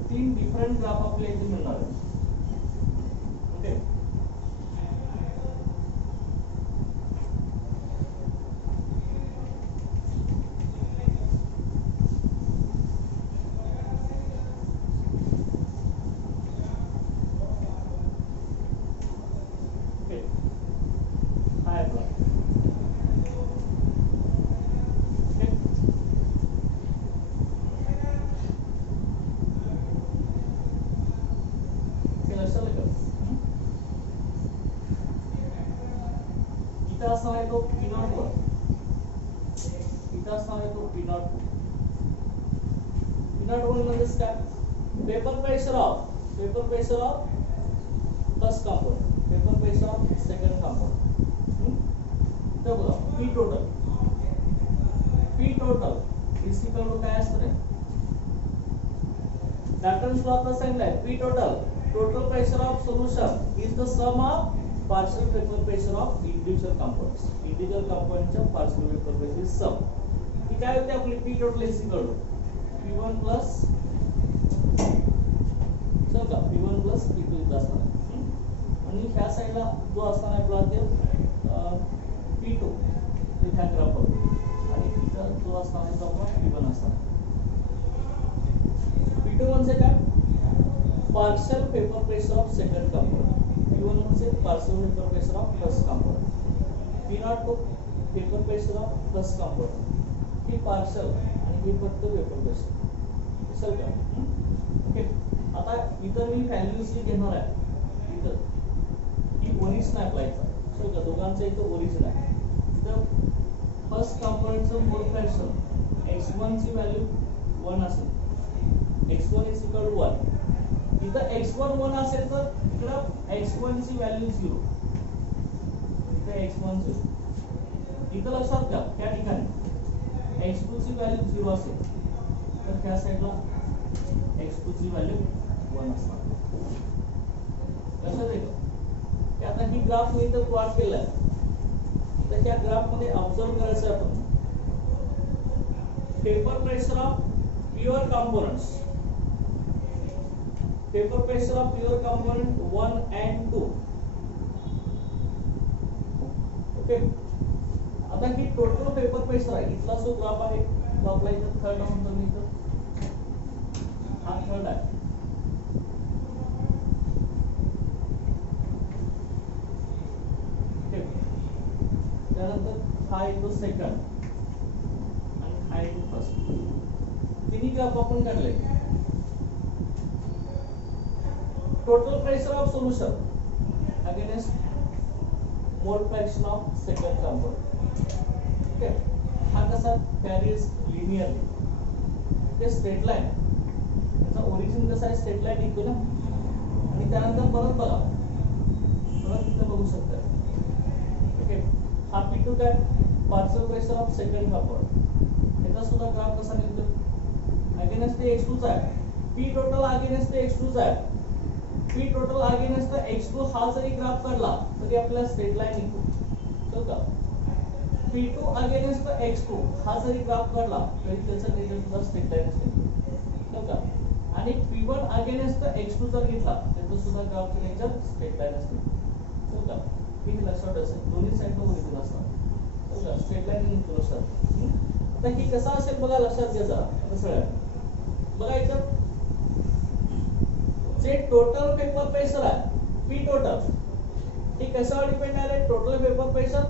तीन डिफरंट ग्राफ आपल्याला इथे मिळणार आहेत. ओके, असणार आहे तो P0 वर. इथं असणार आहे तो P0. P0 वर म्हणजे काय paper pressure of first component, paper pressure of second component. तर बघा P total is equal to काय असणार आहे डाल्टन्स लॉ चा सांगितलाय. P total pressure of solution is the sum of partial vapor pressure of individual components. Individual components च्या partial vapor pressure is sum. ही काय होते आपली P total is equal to P1 plus समजा P1 plus P2 इथं असणार आहे. आणि ह्या साइडला जो असणार आहे आपला ते P2 इथे ग्राफ होतो आणि इथं जो असणार आहे तो आपला P1 असणार आहे. P2 म्हणजे काय partial vapor pressure of second component. P1 म्हणजे partial vapor pressure of first component. P0 तो vapor pressure of first component. He partial आणि ही फक्त vapor pressure. समजलं का? ओके, आता इतर मी व्हॅल्यूज घेणार आहे. इथं ही ओरिजिन अप्लाय करा. समजलं का? दोघांचं इथं ओरिजिन आहे. इथं फर्स्ट कंपोनेंटचं मोल फ्रॅक्शन x1 ची व्हॅल्यू 1 असेल. x1 is equal to 1. इथं x1 1 असेल तर इकडं x1 ची व्हॅल्यू 0. इथे x1 0. इथं लक्षात घ्या त्या ठिकाणी x2 ची व्हॅल्यू 0 असेल तर त्या साइडला x2 ची व्हॅल्यू 1 असणार. लक्षात येतं. आता ही ग्राफ मी इथं प्लॉट केलाय. तर त्या ग्राफ मध्ये ऑब्झर्व करायचं आपण paper pressure of pure components. Paper pressure of pure component 1 and 2. Okay. आता ही टोटल पेपर प्रेशर आहे. इथला जो ग्राफ आहे तो आपला इथं थर्ड म्हणतो मी इथं हा थर्ड आहे. ओके, त्यानंतर हा येतो सेकंड आणि हा येतो फर्स्ट. तिन्ही ग्राफ आपण काढले. Total pressure of solution against mole fraction of second component. Okay, हा कसा varies linearly. ते स्ट्रेट लाइन त्याचा ओरिजिन कसा आहे स्ट्रेट लाइन इक्वल ना. आणि त्यानंतर परत बघा परत इथं बघू शकता. ओके, हा P2 काय partial pressure of second component. याचा सुद्धा ग्राफ कसा निघतो अगेन्स्ट X2 चा आहे. P total अगेन्स्ट X2 चा आहे. P टोटल अगेन्स्ट X2 हा जरी ग्राफ काढला तरी आपल्याला स्ट्रेट लाइन निघतो. तो का P2 अगेन्स्ट X2 हा जरी ग्राफ काढला तरी त्याचा रिझल्ट सुद्धा स्ट्रेट लाइन निघतो. तो का आणि P1 अगेन्स्ट X2 जर घेतला त्याचा सुद्धा ग्राफचं नेचर स्ट्रेट लाइन असते. तो का हे लक्षात असेल दोन्ही साइडला ओरिजिन असणार. तो का स्ट्रेट लाइन निघतो लक्षात. आता ही कसा असेल बघा लक्षात घ्या जरा. कसं आहे बघा इथं जे टोटल पेपर प्रेशर आहे पी टोटल हे कशावर डिपेंड आहे total vapour pressure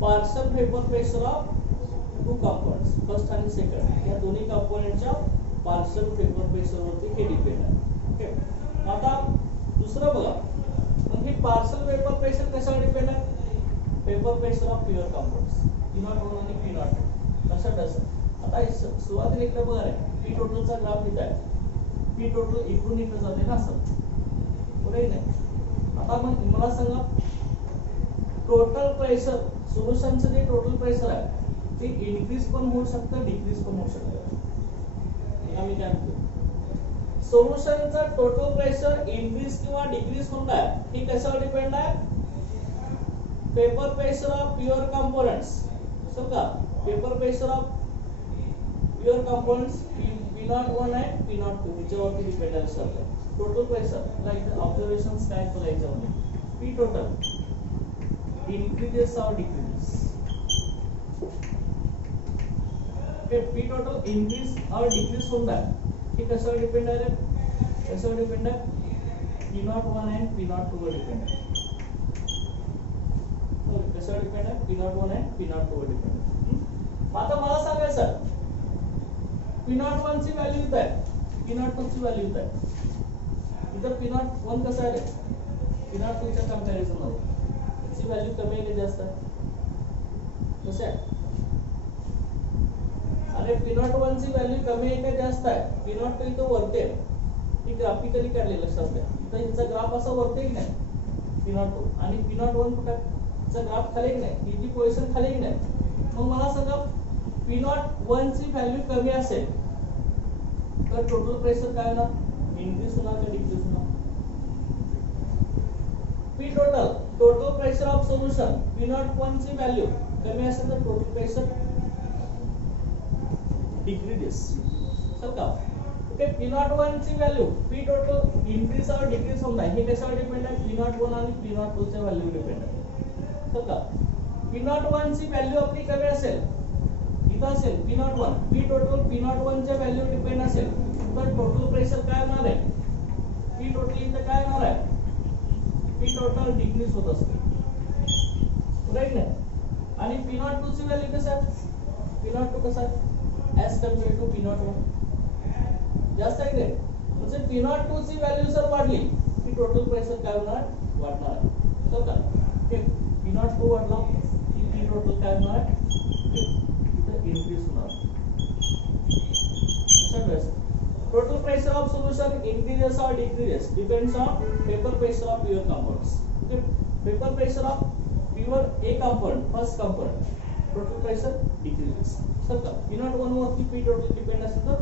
partial paper pressure of two components first आणि सेकंड या दोन्ही कंपोनेंटच्या पार्शल पेपर प्रेशर वरती हे डिपेंड आहे ओके आता दुसरं बघा मग हे पार्शल पेपर प्रेशर कशावर डिपेंड आहे vapour pressure of pure components P01 आणि P02 कशा तसं आता सुरुवातीला इकडे बघा रे पी टोटलचा ग्राफ इथं आहे पी टोटल इकडून इकडे जाते ना असं बरोबर नाही आता मग मला सांगा टोटल प्रेशर सोल्युशनचं जे टोटल प्रेशर आहे ते इनक्रीज पण होऊ शकतं डिक्रीज पण होऊ शकतं आम्ही काय म्हणतो सोल्युशनचा टोटल प्रेशर इनक्रीज किंवा डिक्रीज होणार आहे हे कशावर डिपेंड आहे vapour pressure of pure components समजा vapour pressure of pure components P01 आहे P02 याच्यावरती डिपेंड आहे sir total pressure like observations काय केलं याच्यामध्ये P टोटल इनक्रीजेस और डिक्रीजेस P टोटल इनक्रीज और डिक्रीज होता है ये कशावर डिपेंड आहे कशावर डिपेंड आहे P01 आणि P02 वर डिपेंड आहे कशावर डिपेंड आहे P01 आणि P02 वर डिपेंड आहे आता मला सांगा सर P01 ची व्हॅल्यू इथं आहे P02 ची व्हॅल्यू इथं आहे इथं P01 कसं आहे रे P02 च्या कंपॅरिझन मध्ये ची व्हॅल्यू कमी आहे की जास्त आहे कसं आहे अरे P01 ची व्हॅल्यू कमी आहे का जास्त आहे P02 इथं वरती आहे ही ग्राफिकली काढलेलं लक्षात घ्या इथं हिचा ग्राफ असा वरती आहे की नाही P02 आणि P01 कुठे चा ग्राफ खाली की नाही ही जी पोझिशन खाली की नाही मग मला सांगा P01 ची व्हॅल्यू कमी असेल तर टोटल प्रेशर काय होणार इनक्रीज होणार का डिक्रीज होणार P total pressure of solution P01 ची व्हॅल्यू कमी असेल तर टोटल प्रेशर डिक्रीजेस चल का ओके P01 ची व्हॅल्यू P टोटल इनक्रीज और डिक्रीज होणार हे कशावर डिपेंड आहे P01 आणि P02 च्या व्हॅल्यू डिपेंड आहे चल का P01 ची व्हॅल्यू आपली कमी असेल इथं असेल P01 P टोटल P01 च्या व्हॅल्यू डिपेंड असेल तर टोटल प्रेशर काय होणार आहे P टोटल इथं काय होणार आहे P टोटल डिक्रीज होत असते राईट ना आणि P02 ची व्हॅल्यू कसं आहे P02 कसं आहे as compared to P01 जास्त आहे रे म्हणजे P02 ची व्हॅल्यू जर वाढली की टोटल प्रेशर काय होणार वाढणार आहे तर का ओके P02 वाढला की P टोटल काय होणार इथं इनक्रीज होणार total pressure of solution increases or decreases depends on paper pressure of pure compounds okay paper pressure of pure a compound first compound total pressure decreases समजा P01 वरती P total depend असेल तर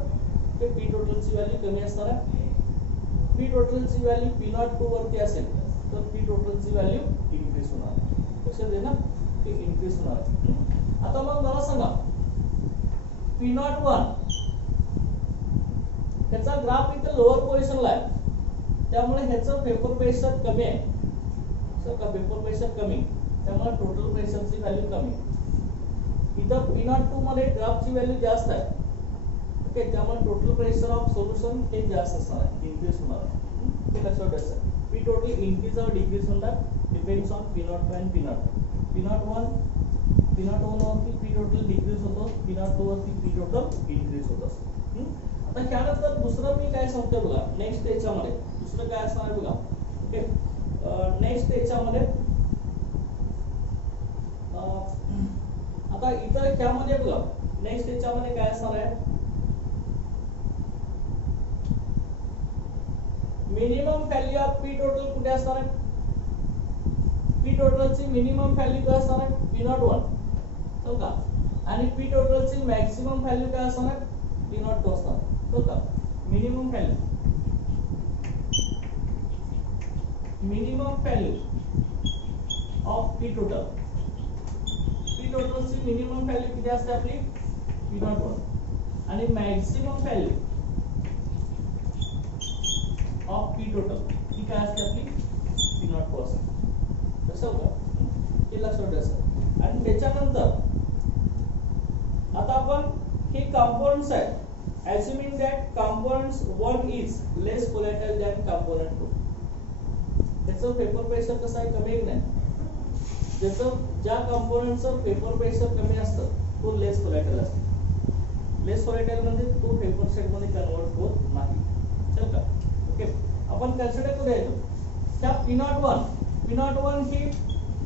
ते P total ची value कमी असणार आहे P total ची व्हॅल्यू P02 वरती असेल तर P total ची व्हॅल्यू इनक्रीज होणार लक्षात आहे ना ते इनक्रीज होणार आता मग मला सांगा P01 त्याचा ग्राफ इथे लोअर पोझिशनला आहे त्यामुळे ह्याचं पेपर प्रेशर कमी आहे सर का पेपर प्रेशर कमी त्यामुळे टोटल प्रेशरची व्हॅल्यू कमी इथं P02 मध्ये ग्राफची व्हॅल्यू जास्त आहे ओके त्यामुळे टोटल प्रेशर ऑफ सोल्युशन हे जास्त असणार आहे इनक्रीज होणार आहे हे लक्षात ठेवायचं P टोटल इनक्रीज और डिक्रीज होणार depends on P02 and P01 वरती P टोटल डिक्रीज होतो P02 वरती P टोटल इनक्रीज होत असतो आता त्यानंतर दुसरं मी काय सांगतो बघा नेक्स्ट याच्यामध्ये दुसरं काय असणार आहे बघा ओके नेक्स्ट याच्यामध्ये आता इतर त्यामध्ये बघा नेक्स्ट याच्यामध्ये काय असणार आहे minimum value of P total कुठे असणार आहे P टोटलची मिनिमम व्हॅल्यू काय असणार आहे P01 चल का आणि P टोटलची मॅक्सिमम व्हॅल्यू काय असणार आहे P02 असणार चल का minimum value of P total P टोटलची मिनिमम व्हॅल्यू किती असते आपली P01 आणि maximum value of P total ही काय असते आपली P02 असते कसं का हे लक्षात ठेवायचं आणि त्याच्यानंतर आता आपण हे कंपाऊंड्स आहेत assuming that components 1 is less volatile than component 2. त्याचं पेपर प्रेशर कसं आहे, कमी आहे नाही. ज्याचं ज्या कंपोनेंटचं पेपर प्रेशर कमी असतं तो लेस व्होलॅटाइल असतो. लेस व्होलॅटाइल म्हणजे तो पेपर सेट मध्ये कन्वर्ट होत नाही. चल का, ओके. आपण कन्सिडर करूया त्या P01 ही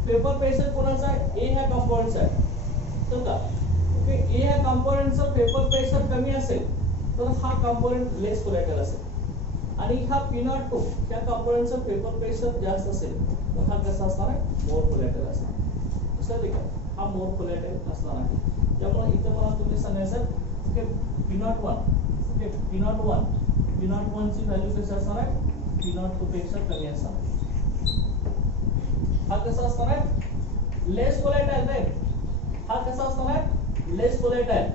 पेपर प्रेशर कोणाचा आहे, ए ह्या कंपोनेंटचा आहे. चल का, ओके. ए ह्या कंपोनेंटचं पेपर प्रेशर कमी असेल तर हा कंपोनेंट लेस व्होलॅटाइल असेल, आणि हा P02 ह्या कंपोनेंटचं पेपर प्रेशर जास्त असेल तर हा कसा असणार आहे, मोर व्होलॅटाइल असणार. समजलं का, हा मोर व्होलॅटाइल असणार आहे. त्यामुळे इथे मला तुम्ही सांगायचं की P01 ओके, P01 ची व्हॅल्यू कशी असणार आहे, P02 पेक्षा कमी असणार. हा कसा असणार आहे, लेस व्होलॅटाइल. नाही, हा कसा असणार आहे, लेस व्होलॅटाइल,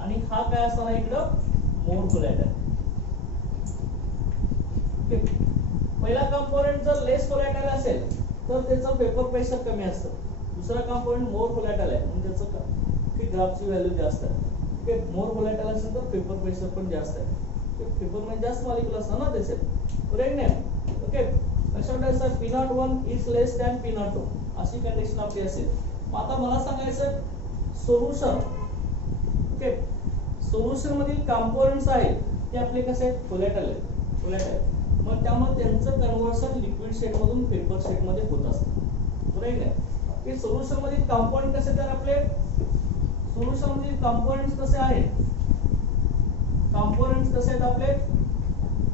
आणि हा काय असणार आहे इकडं, मोर व्होलॅटाइल. ओके. पहिला कंपोनेंट जर लेस व्होलॅटाइल असेल तर त्याचं पेपर प्रेशर कमी असतं. दुसरा कंपोनेंट मोर व्होलॅटाइल आहे म्हणजे त्याचं ग्राफची व्हॅल्यू जास्त आहे. ओके. मोर व्होलॅटाइल असेल तर पेपर प्रेशर पण जास्त आहे. पेपर मध्ये जास्त मॉलिक्युल असणार ना त्याचे, करेक्ट नाही. ओके. लक्षात ठेवायचं P01 is less than P02 अशी कंडिशन आपली असेल. मग आता मला सांगायचं सोल्युशन. ओके. सोल्युशन मधील कंपोनेंट्स आहेत ते आपले कसे आहेत, व्होलॅटाइल आहेत. व्होलॅटाइल मग त्यामुळे त्यांचं कन्व्हर्सन लिक्विड स्टेट मधून पेपर स्टेट मध्ये होत असतं, बरोबर आहे. की सोल्युशन मधील कंपोनेंट कसे, तर आपले सोल्युशन मधील कंपोनेंट्स कसे आहेत, कंपोनेंट्स कसे आहेत आपले,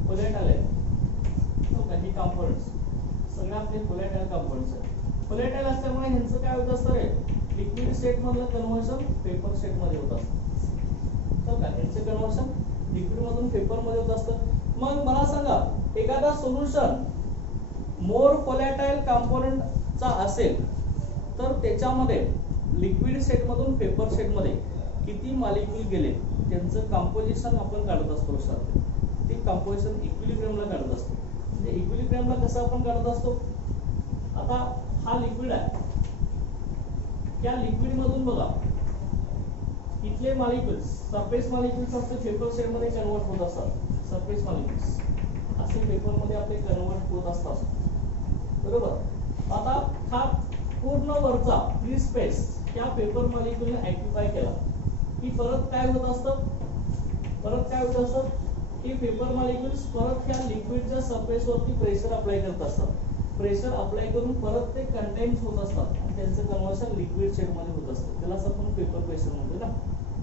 व्होलॅटाइल आहेत. काही कंपोनेंट्स सगळे आपले व्होलॅटाइल कंपोनेंट्स आहेत. व्होलॅटाइल असल्यामुळे ह्यांचं काय होत असतं रे, लिक्विड स्टेट मधलं कन्व्हर्सन पेपर स्टेट मध्ये होत असतं. तर का ह्यांचं कन्व्हर्सन लिक्विड मधून पेपर मध्ये होत असतं. मग मला सांगा एखादा सोल्युशन मोर व्होलॅटाइल कंपोनेंटचा असेल तर त्याच्यामध्ये लिक्विड स्टेट मधून पेपर स्टेट मध्ये किती मॉलिक्यूल गेले त्यांचं कंपोजिशन आपण काढत असतो. लक्षात ते कंपोजिशन इक्विलिब्रियमला काढत असतो. म्हणजे इक्विलिब्रियमला कसं आपण काढत असतो, आता हा लिक्विड आहे, त्या लिक्विड मधून बघा इथले मॉलिक्युल्स सरफेस मॉलिक्युल्स असते पेपर स्टेट मध्ये कन्वर्ट होत असतात. सरफेस मॉलिक्युल्स असे पेपर मध्ये आपले कन्वर्ट होत असतात, बरोबर. आता हा पूर्ण वरचा फ्री स्पेस त्या पेपर मॉलिक्युलने ऑक्युपाय केला की परत काय होत असतं, की पेपर मॉलिक्युल्स परत ह्या लिक्विडच्या सरफेस वरती प्रेशर अप्लाय करत असतात. प्रेशर अप्लाय करून परत ते कंटेन्स होत असतात आणि त्यांचं कन्व्हर्शन लिक्विड स्टेट मध्ये होत असतं. त्यालाच आपण पेपर प्रेशर म्हणतो ना,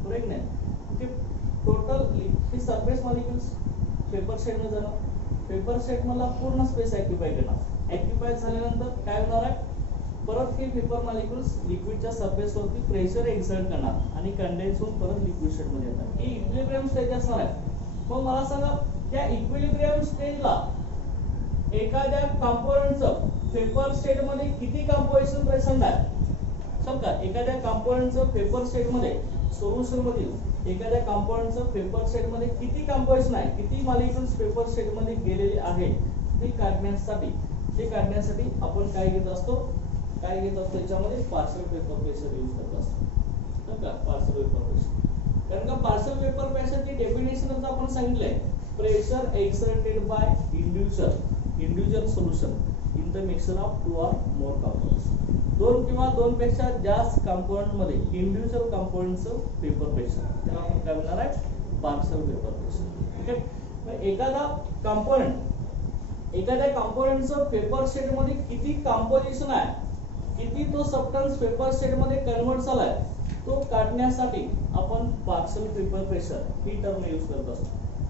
करेक्ट नाही. ओके. टोटल ही सरफेस मॉलिक्युल्स पेपर स्टेट मध्ये जाणार, पेपर स्टेट मधला पूर्ण स्पेस ऑक्युपाय करणार. ऑक्युपाय झाल्यानंतर काय होणार आहे, परत हे पेपर मॉलिक्युल्स लिक्विडच्या सरफेस वरती प्रेशर एक्सर्ट करणार आणि कंडेन्स होऊन परत लिक्विड स्टेट मध्ये येतात. ही इक्विलिब्रियम स्टेज असणार आहे. मग मला सांगा त्या इक्विलिब्रियम स्टेजला एखाद्या कंपोनेंटचं पेपर स्टेट मध्ये किती कंपोजिशन प्रेझेंट आहे. समजा एखाद्या कंपोनेंटचं पेपर स्टेट मध्ये सोल्युशन मधील एखाद्या कंपोनेंटचं पेपर स्टेट मध्ये किती कंपोजिशन आहे, किती मॉलिक्युल्स पेपर स्टेट मध्ये गेलेले आहे ते काढण्यासाठी आपण काय घेत असतो, त्याच्यामध्ये पार्शियल पेपर प्रेशर यूज करत असतो. का पार्शियल पेपर प्रेशर, कारण का पार्शियल पेपर प्रेशरची डेफिनेशन आपण सांगितलंय, pressure exerted by individual solution in the mixture of 2 or more compounds. दोन किंवा दोन पेक्षा जास्त कंपोनेंट मध्ये इंडिव्हिज्युअल कंपोनेंटचं पेपर प्रेशर त्याला आपण काय म्हणणार आहे, पार्शियल पेपर प्रेशर. ओके. एखाद्या कंपोनेंटचं पेपर स्टेट मध्ये किती कंपोजिशन आहे, किती तो सबस्टन्स पेपर स्टेट मध्ये कन्वर्ट झालाय तो काढण्यासाठी आपण पार्शियल पेपर प्रेशर ही टर्म यूज करत असतो.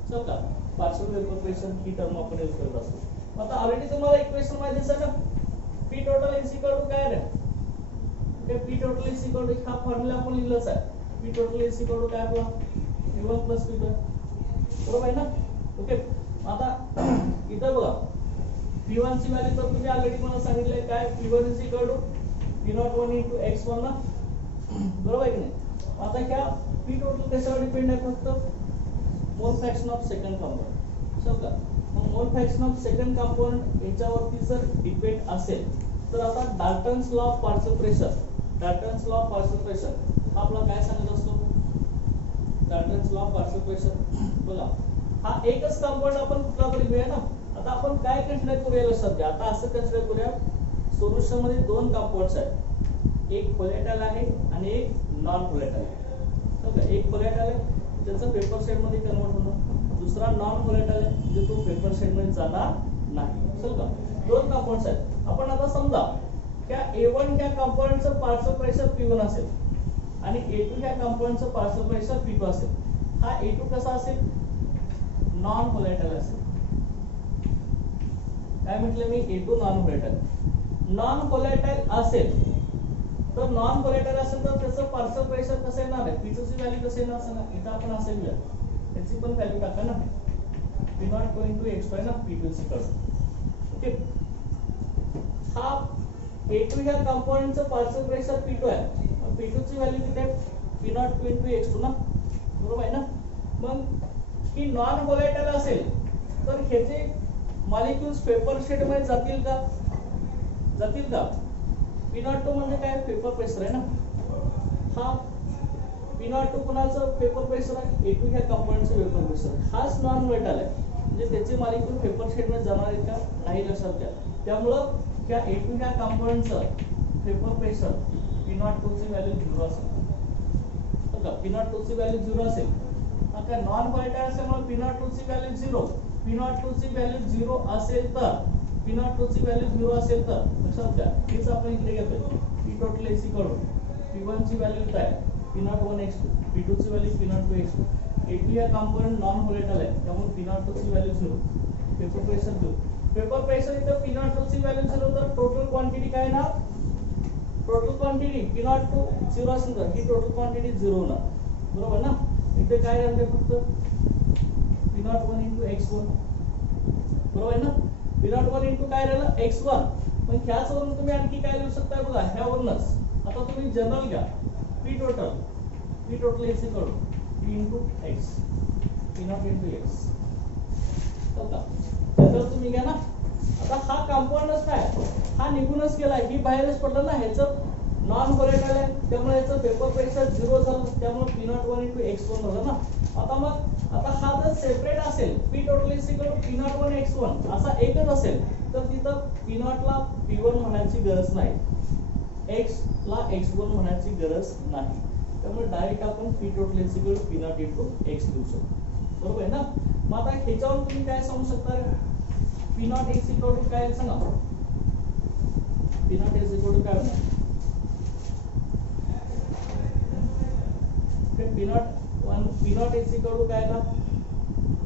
समजा पार्शियल पेपर प्रेशर ही टर्म आपण यूज करत असतो. आता ऑलरेडी तुम्हाला इक्वेशन माहिती आहे ना, P total is equal to काय आहे, P total is equal to हा फॉर्म्युला आपण लिहिलाच आहे. P total is equal to काय आपला P1 + P2, बरोबर आहे ना. ओके. आता इथं बघा P1 ची व्हॅल्यू तर तुम्ही ऑलरेडी मला सांगितलंय काय, P1 is equal to P01 * x1 ना, बरोबर आहे की नाही. आता ह्या P टोटल कशावर डिपेंड आहे, फक्त मोल फ्रॅक्शन ऑफ सेकंड कंपोनेंट. समजा मग मोल फ्रॅक्शन ऑफ सेकंड कंपोनेंट याच्यावरती जर डिपेंड असेल तर आता Dalton's law of partial pressure हा आपला काय सांगत असतो, Dalton's law of partial pressure बघा हा एकच कंपाऊंड आपण कुठला तरी घेऊया ना. आता आपण काय कन्सिडर करूया लक्षात घ्या. आता असं कन्सिडर करूया सोल्युशन मध्ये दोन कंपाऊंड्स आहेत, एक व्होलेटाइल आहे आणि एक नॉन व्होलेटाइल आहे. बघा एक व्होलेटाइल आहे त्याचं पेपर साइड मध्ये कन्वर्ट होणार, दुसरा नॉन व्होलेटाइल आहे म्हणजे तो पेपर साइड मध्ये जाणार नाही. चल का दोन कंपाऊंड्स आहेत. आपण आता समजा त्या A1 ह्या कंपाऊंडचं पार्शियल प्रेशर P1 असेल आणि A2 ह्या कंपाऊंडचं पार्शियल प्रेशर P2 असेल. हा A2 कसा असेल, नॉन व्होलेटाइल असेल. काय म्हटलं मी, A2 नॉन व्होलेटाइल. नॉन व्होलेटाइल असेल तर नॉन व्होलेटाइल असेल तर त्याचं पार्शियल प्रेशर कसं येणार आहे, P2 ची व्हॅल्यू कसं येणार सांगा. इथं आपण असे घेऊया, त्याची पण व्हॅल्यू टाका ना, P0 गोइंग टू x2 ना P2 ची कडे. ओके हा A2 ह्या कंपाऊंडचं पार्शियल प्रेशर P2 आहे. P2 ची व्हॅल्यू किती आहे, P0 into x2 ना, बरोबर आहे ना. मग ही नॉन व्होलेटाइल असेल तर ह्याचे मॉलिक्युल्स पेपर शेड मध्ये जातील का, जातील का. P02 म्हणजे काय, पेपर प्रेशर आहे ना. हा P02 कुणाचं पेपर प्रेशर आहे, A2 ह्या कंपाऊंडचं पेपर प्रेशर. हाच नॉन व्होलेटाइल आहे म्हणजे त्याचे मॉलिक्युल पेपर शेड मध्ये जाणार आहेत का, नाही, लक्षात घ्या. त्यामुळं त्या A2 ह्या कंपाऊंडचं पेपर प्रेशर P02 ची व्हॅल्यू 0 असेल. बघा P02 ची व्हॅल्यू 0 असेल. आता नॉन व्होलेटाइल असल्यामुळे P02 ची व्हॅल्यू 0. P02 ची व्हॅल्यू 0 असेल तर P02 ची व्हॅल्यू 0 असेल तर लक्षात घ्या हेच आपण इकडे घेतोय. P टोटल AC कडून P1 ची व्हॅल्यू काय, P01 x2, P2 ची व्हॅल्यू P02 x2. A2 या कंपाऊंड नॉन व्होलेटाइल आहे त्यामुळे P02 ची value 0. Paper pressure 0. Paper pressure इथं P02 ची व्हॅल्यू 0 तर टोटल क्वांटिटी काय ना, टोटल क्वांटिटी P02 0 असेल तर ही टोटल क्वांटिटी 0 होणार, बरोबर ना. इथे काय राहते फक्त P01 into x1, बरोबर आहे ना. P01 into काय राहिलं, x1. मग ह्याचवरून तुम्ही आणखी काय लिहू शकता बघा, ह्यावरूनच. आता तुम्ही जनरल घ्या, P टोटल AC कडून P into x, P0 into x. चला जनरल तुम्ही घ्या ना. आता हा कंपाऊंडच काय, हा निघूनच गेलाय, ही बाहेरच पडलं ना. ह्याचं नॉन व्होलेटाइल आहे त्यामुळे याचं पेपर प्रेशर 0 झालं, त्यामुळे P01 into x1 झालं ना. आता हा जर सेपरेट असेल, P टोटल AC कडून P01 x1 असा एकच असेल तर तिथं P0 ला P1 म्हणायची गरज नाही, x ला x1 म्हणायची गरज नाही. त्यामुळे डायरेक्ट आपण P टोटल AC कडून P0 into x लिहू शकतो, बरोबर आहे ना. मग आता ह्याच्यावर तुम्ही काय सांगू शकता, P0 AC कडून काय सांगा, P0 AC कडून काय होणार, P0 AC कडून काय ना,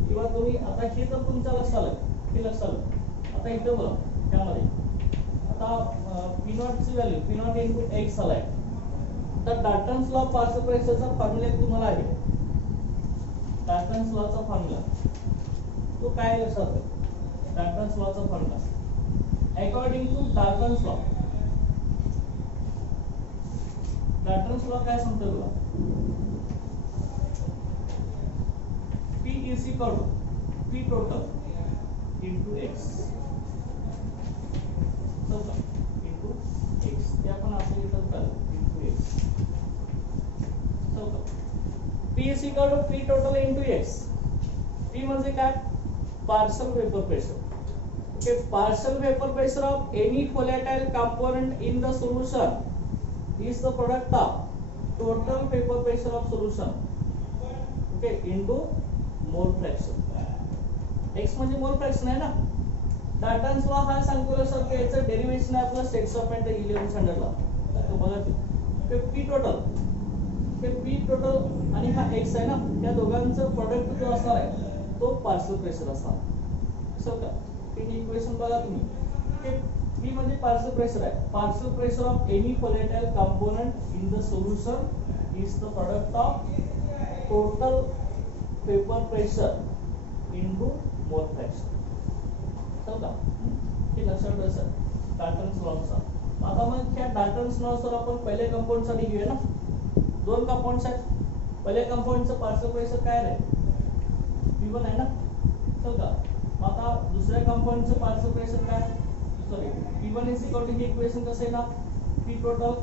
किंवा तुम्ही आता हे तर तुमच्या लक्षात आलं, हे लक्षात आलं. आता इथं बघा त्यामध्ये आता P0 ची व्हॅल्यू P0 into x आलाय. तर डाल्टन्स लॉ ऑफ पार्शियल प्रेशरचा फॉर्म्युला तुम्हाला आहे, डाल्टन्स लॉचा फॉर्म्युला तो काय लक्षात, डाल्टन्स लॉचा formula according to Dalton's law. Dalton's law काय सांगतो बघा, P is equal to P total into x, चला into x, ते आपण असं लिहितो तर into x. चला P is equal to P total into x. P म्हणजे काय, partial vapour pressure. Okay, partial vapour pressure of any volatile component in the solution is the product of total vapor pressure of solution, okay, into मोल fraction. x म्हणजे mole fraction आहे ना. Dalton's law हा सांगतो लक्षात घ्या, याचं derivation आहे आपलं सेक्सॉपेंट 11 स्टँडर्डला. तर बघा ते P टोटल, हे P टोटल आणि हा x आहे ना, त्या दोघांचं प्रोडक्ट जो असणार आहे तो पार्शियल प्रेशर असणार. समजा का ही इक्वेशन बघा तुम्ही, हे P म्हणजे पार्शियल प्रेशर आहे. Partial pressure of any volatile component in the solution is the product of total vapour pressure into mole fraction. समजा हे लक्षात ठेवायचं डाल्टन्स लॉ नुसार. आता मग ह्या डाल्टन्स लॉ नुसार आपण पहिल्या कंपाऊंड साठी घेऊया ना. दोन कंपाऊंड्स आहेत, पहिल्या कंपाऊंडचं पार्शियल प्रेशर काय आहे, P1 आहे ना. समजा आता दुसऱ्या कंपाऊंडचं पार्शियल प्रेशर काय, sorry P1 is equal to, ही इक्वेशन कसं आहे ना, P टोटल.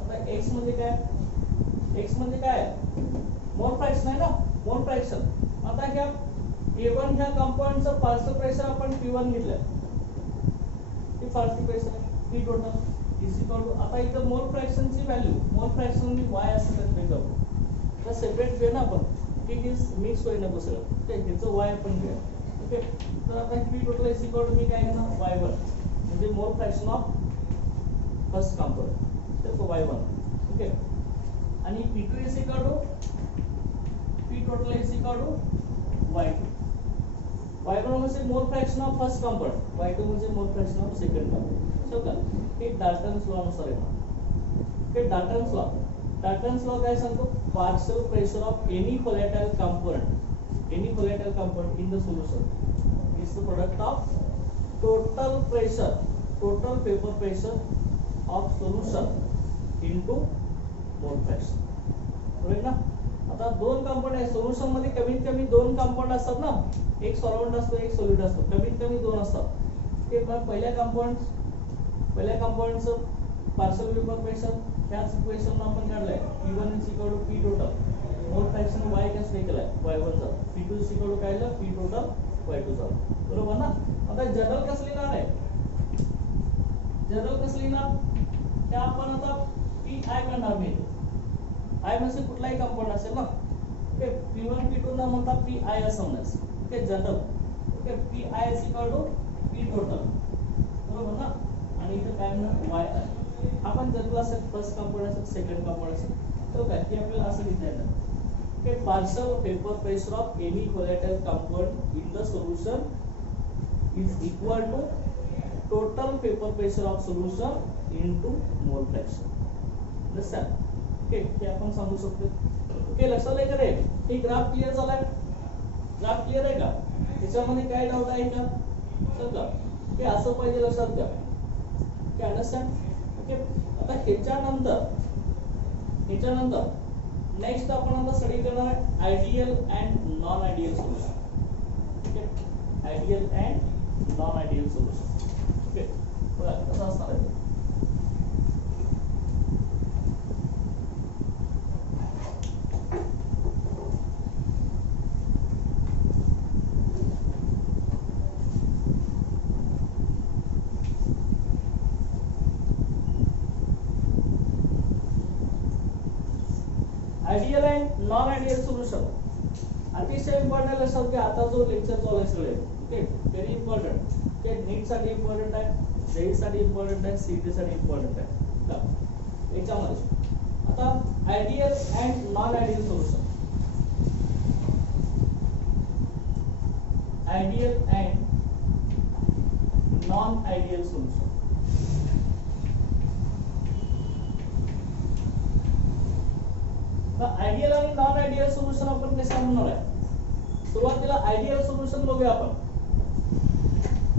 आता x म्हणजे काय, x म्हणजे काय मोल फ्रॅक्शन आहे ना, मोल फ्रॅक्शन. आता ह्या A1 ह्या कंपाऊंडचं पार्शियल प्रेशर आपण P1 घेतलं, ते पार्शियल प्रेशर आहे P total is equal to, आता इथं मोल फ्रॅक्शनची व्हॅल्यू, मोल फ्रॅक्शन मी y असं कन्सिडर करतो, तर सेपरेट घे ना आपण, की हे मिक्स होईल नको सगळं, ठीक आहे, ह्याचं y आपण घेऊया. ओके, तर आता P total is equal to मी काय घेणार y1 म्हणजे mole fraction of first compound, तर y1. ओके, आणि P2 is equal to P total is equal to y2. y1 म्हणजे mole fraction of first compound, y2 म्हणजे mole fraction of second compound. समजा हे डाल्टन्स लॉ नुसार आहे. हे Dalton's law काय सांगतो, partial pressure of any volatile compound in the solution is the product of total vapour pressure of solution into mole fraction. बरोबर ना. आता दोन कंपाऊंड आहे सोल्यूशन मध्ये, कमीत कमी दोन कंपाऊंड असतात ना, एक सॉल्व्हेंट असतो एक सोल्यूट असतो, कमीत कमी दोन असतात. ते पहिल्या कंपाऊंडचं पार्शियल पेपर प्रेशर ह्याच इक्वेशन आपण काढलंय, P1 is equal to P total mole fraction y cancel केलाय y1 चा, P2 इज इक्वल टू काय झालं P टोटल y2 चा. बरोबर ना. आता जनरल कसं लिहिणार आहे, ते आपण आता PI करणार नाही, I म्हणजे कुठलाही कंपाऊंड असेल ना. ओके, P1 P2 ना म्हणता PI असं म्हणायचं. Okay, general. Okay, PI is equal to P total. बरोबर ना. आणि इथं काय म्हणणार y आहे. आपण जनरल असेल, फर्स्ट कंपाऊंड असेल, सेकंड कंपाऊंड असेल, तर काय हे आपल्याला असं लिहिता येतं. Okay, partial paper pressure of any volatile compound in the solution is equal to total vapour pressure of solution into mole fraction. Understand. Okay, हे आपण सांगू शकतो. ओके, लक्षात आहे का रे, हे ग्राफ क्लिअर झालाय, ग्राफ क्लिअर आहे का, त्याच्यामध्ये काय डाऊट आहे का, समजा हे असं पाहिजे, लक्षात घ्या. Okay, understand. ओके, आता ह्याच्यानंतर नेक्स्ट आपण आता स्टडी करणार आहे ideal and non ideal solution. Okay, ideal and non ideal solution. Okay, बघा कसं असणार आहे. Ideal and non ideal solution अतिशय इम्पॉर्टंट, लक्षात घ्या. आता जो लेक्चर चालू आहे सगळे, ओके, व्हेरी इम्पॉर्टंट. ओके, नीट साठी इम्पॉर्टंट आहे, जेई साठी इम्पॉर्टंट आहे, सीईटी साठी इम्पॉर्टंट आहे. याच्यामध्ये आता ideal and non ideal solution, ideal and non ideal solution. Ideal आणि नॉन आयडियल सोल्युशन आपण कसे म्हणणार आहे. सुरुवातीला आयडियल सोल्युशन बघूया आपण.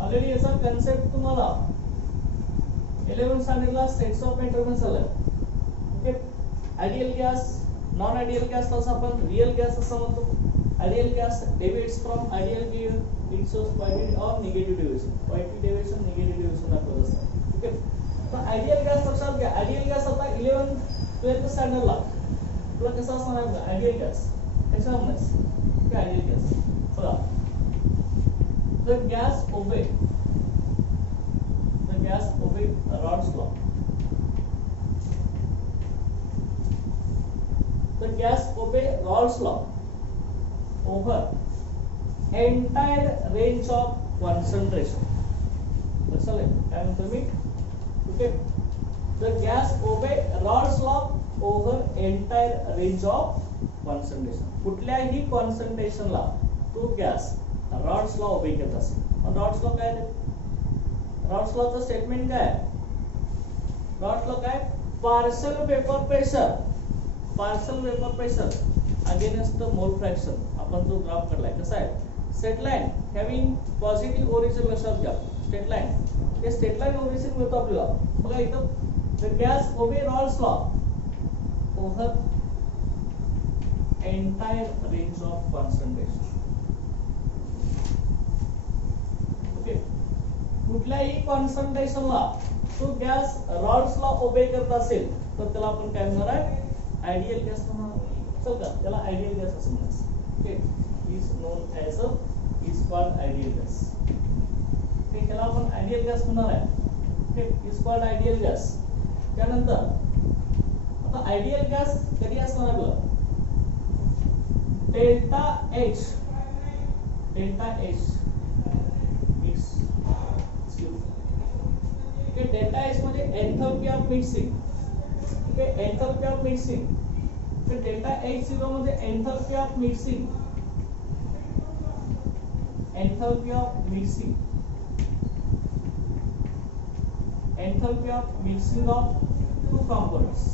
ऑलरेडी याचा कन्सेप्ट तुम्हाला 11th स्टँडर्डला स्टेट्स ऑफ मेंटेनन्स आलाय. Okay, ideal gas, non ideal gas असं आपण रियल गॅस असं म्हणतो. Ideal gas deviates from ideal given it shows positive और negative deviation, positive deviation negative deviation दाखवत असतात. ओके, तर आयडियल गॅस लक्षात घ्या. आयडियल गॅस आता 11th-12th स्टँडर्डला तुला कसं असणार आहे आयडियल गॅस, कशा म्हणायचं की आयडियल गॅस. बघा, the gas obey Rod's law. The gas obey Rod's law over entire range of concentration. लक्षात आहे काय म्हणतो मी. Okay, the gas obey Rod's law over entire range of concentration. कुठल्याही कॉन्सन्ट्रेशनला तो गॅस रॉड्स लॉ ओबे करत असेल. रॉड्स लॉ काय आहे, रॉड्स लॉचं स्टेटमेंट काय आहे, रॉड्स लॉ काय, partial paper pressure against mole fraction. आपण जो ग्राफ काढलाय कसा आहे, straight line having positive origin. लक्षात घ्या, स्ट्रेट लाईन, हे स्ट्रेट लाईन ओरिजिन मिळतो आपल्याला. बघा इथं the gas obey Raoult's law over entire range of concentration. Okay, कुठल्याही कॉन्सन्ट्रेशनला तो गॅस रॉड्स लॉ ओबे करत असेल तर त्याला आपण काय म्हणणार आहे, आयडियल गॅस म्हणून चल का त्याला आयडियल गॅस असं म्हणायचं. Okay, is known as a is called ideal gas. Okay, त्याला आपण आयडियल गॅस म्हणणार आहे. Okay, is called ideal gas. त्यानंतर आता आयडियल गॅस कधी असणार आहे बघा, delta H mix. Okay, delta H म्हणजे enthalpy of mixing. Okay, enthalpy of mixing. तर डेल्टा एच झिरो म्हणजे enthalpy of mixing. Enthalpy of mixing. Enthalpy of mixing of two components.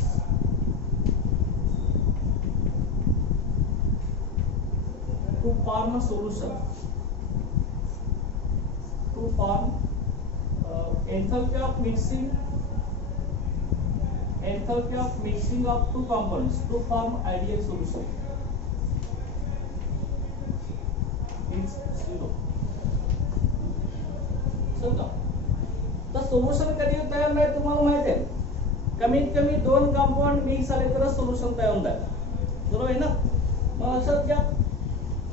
To form a solution. To form enthalpy of mixing. Enthalpy of mixing of two components to form ideal solution is zero. समजा तर solution कधी तयार नाही तुम्हाला माहिती आहे. कमीत कमी दोन कंपाऊंड मिक्स झाले तर सोल्युशन तयार होणार. बरोबर आहे ना. मग लक्षात घ्या,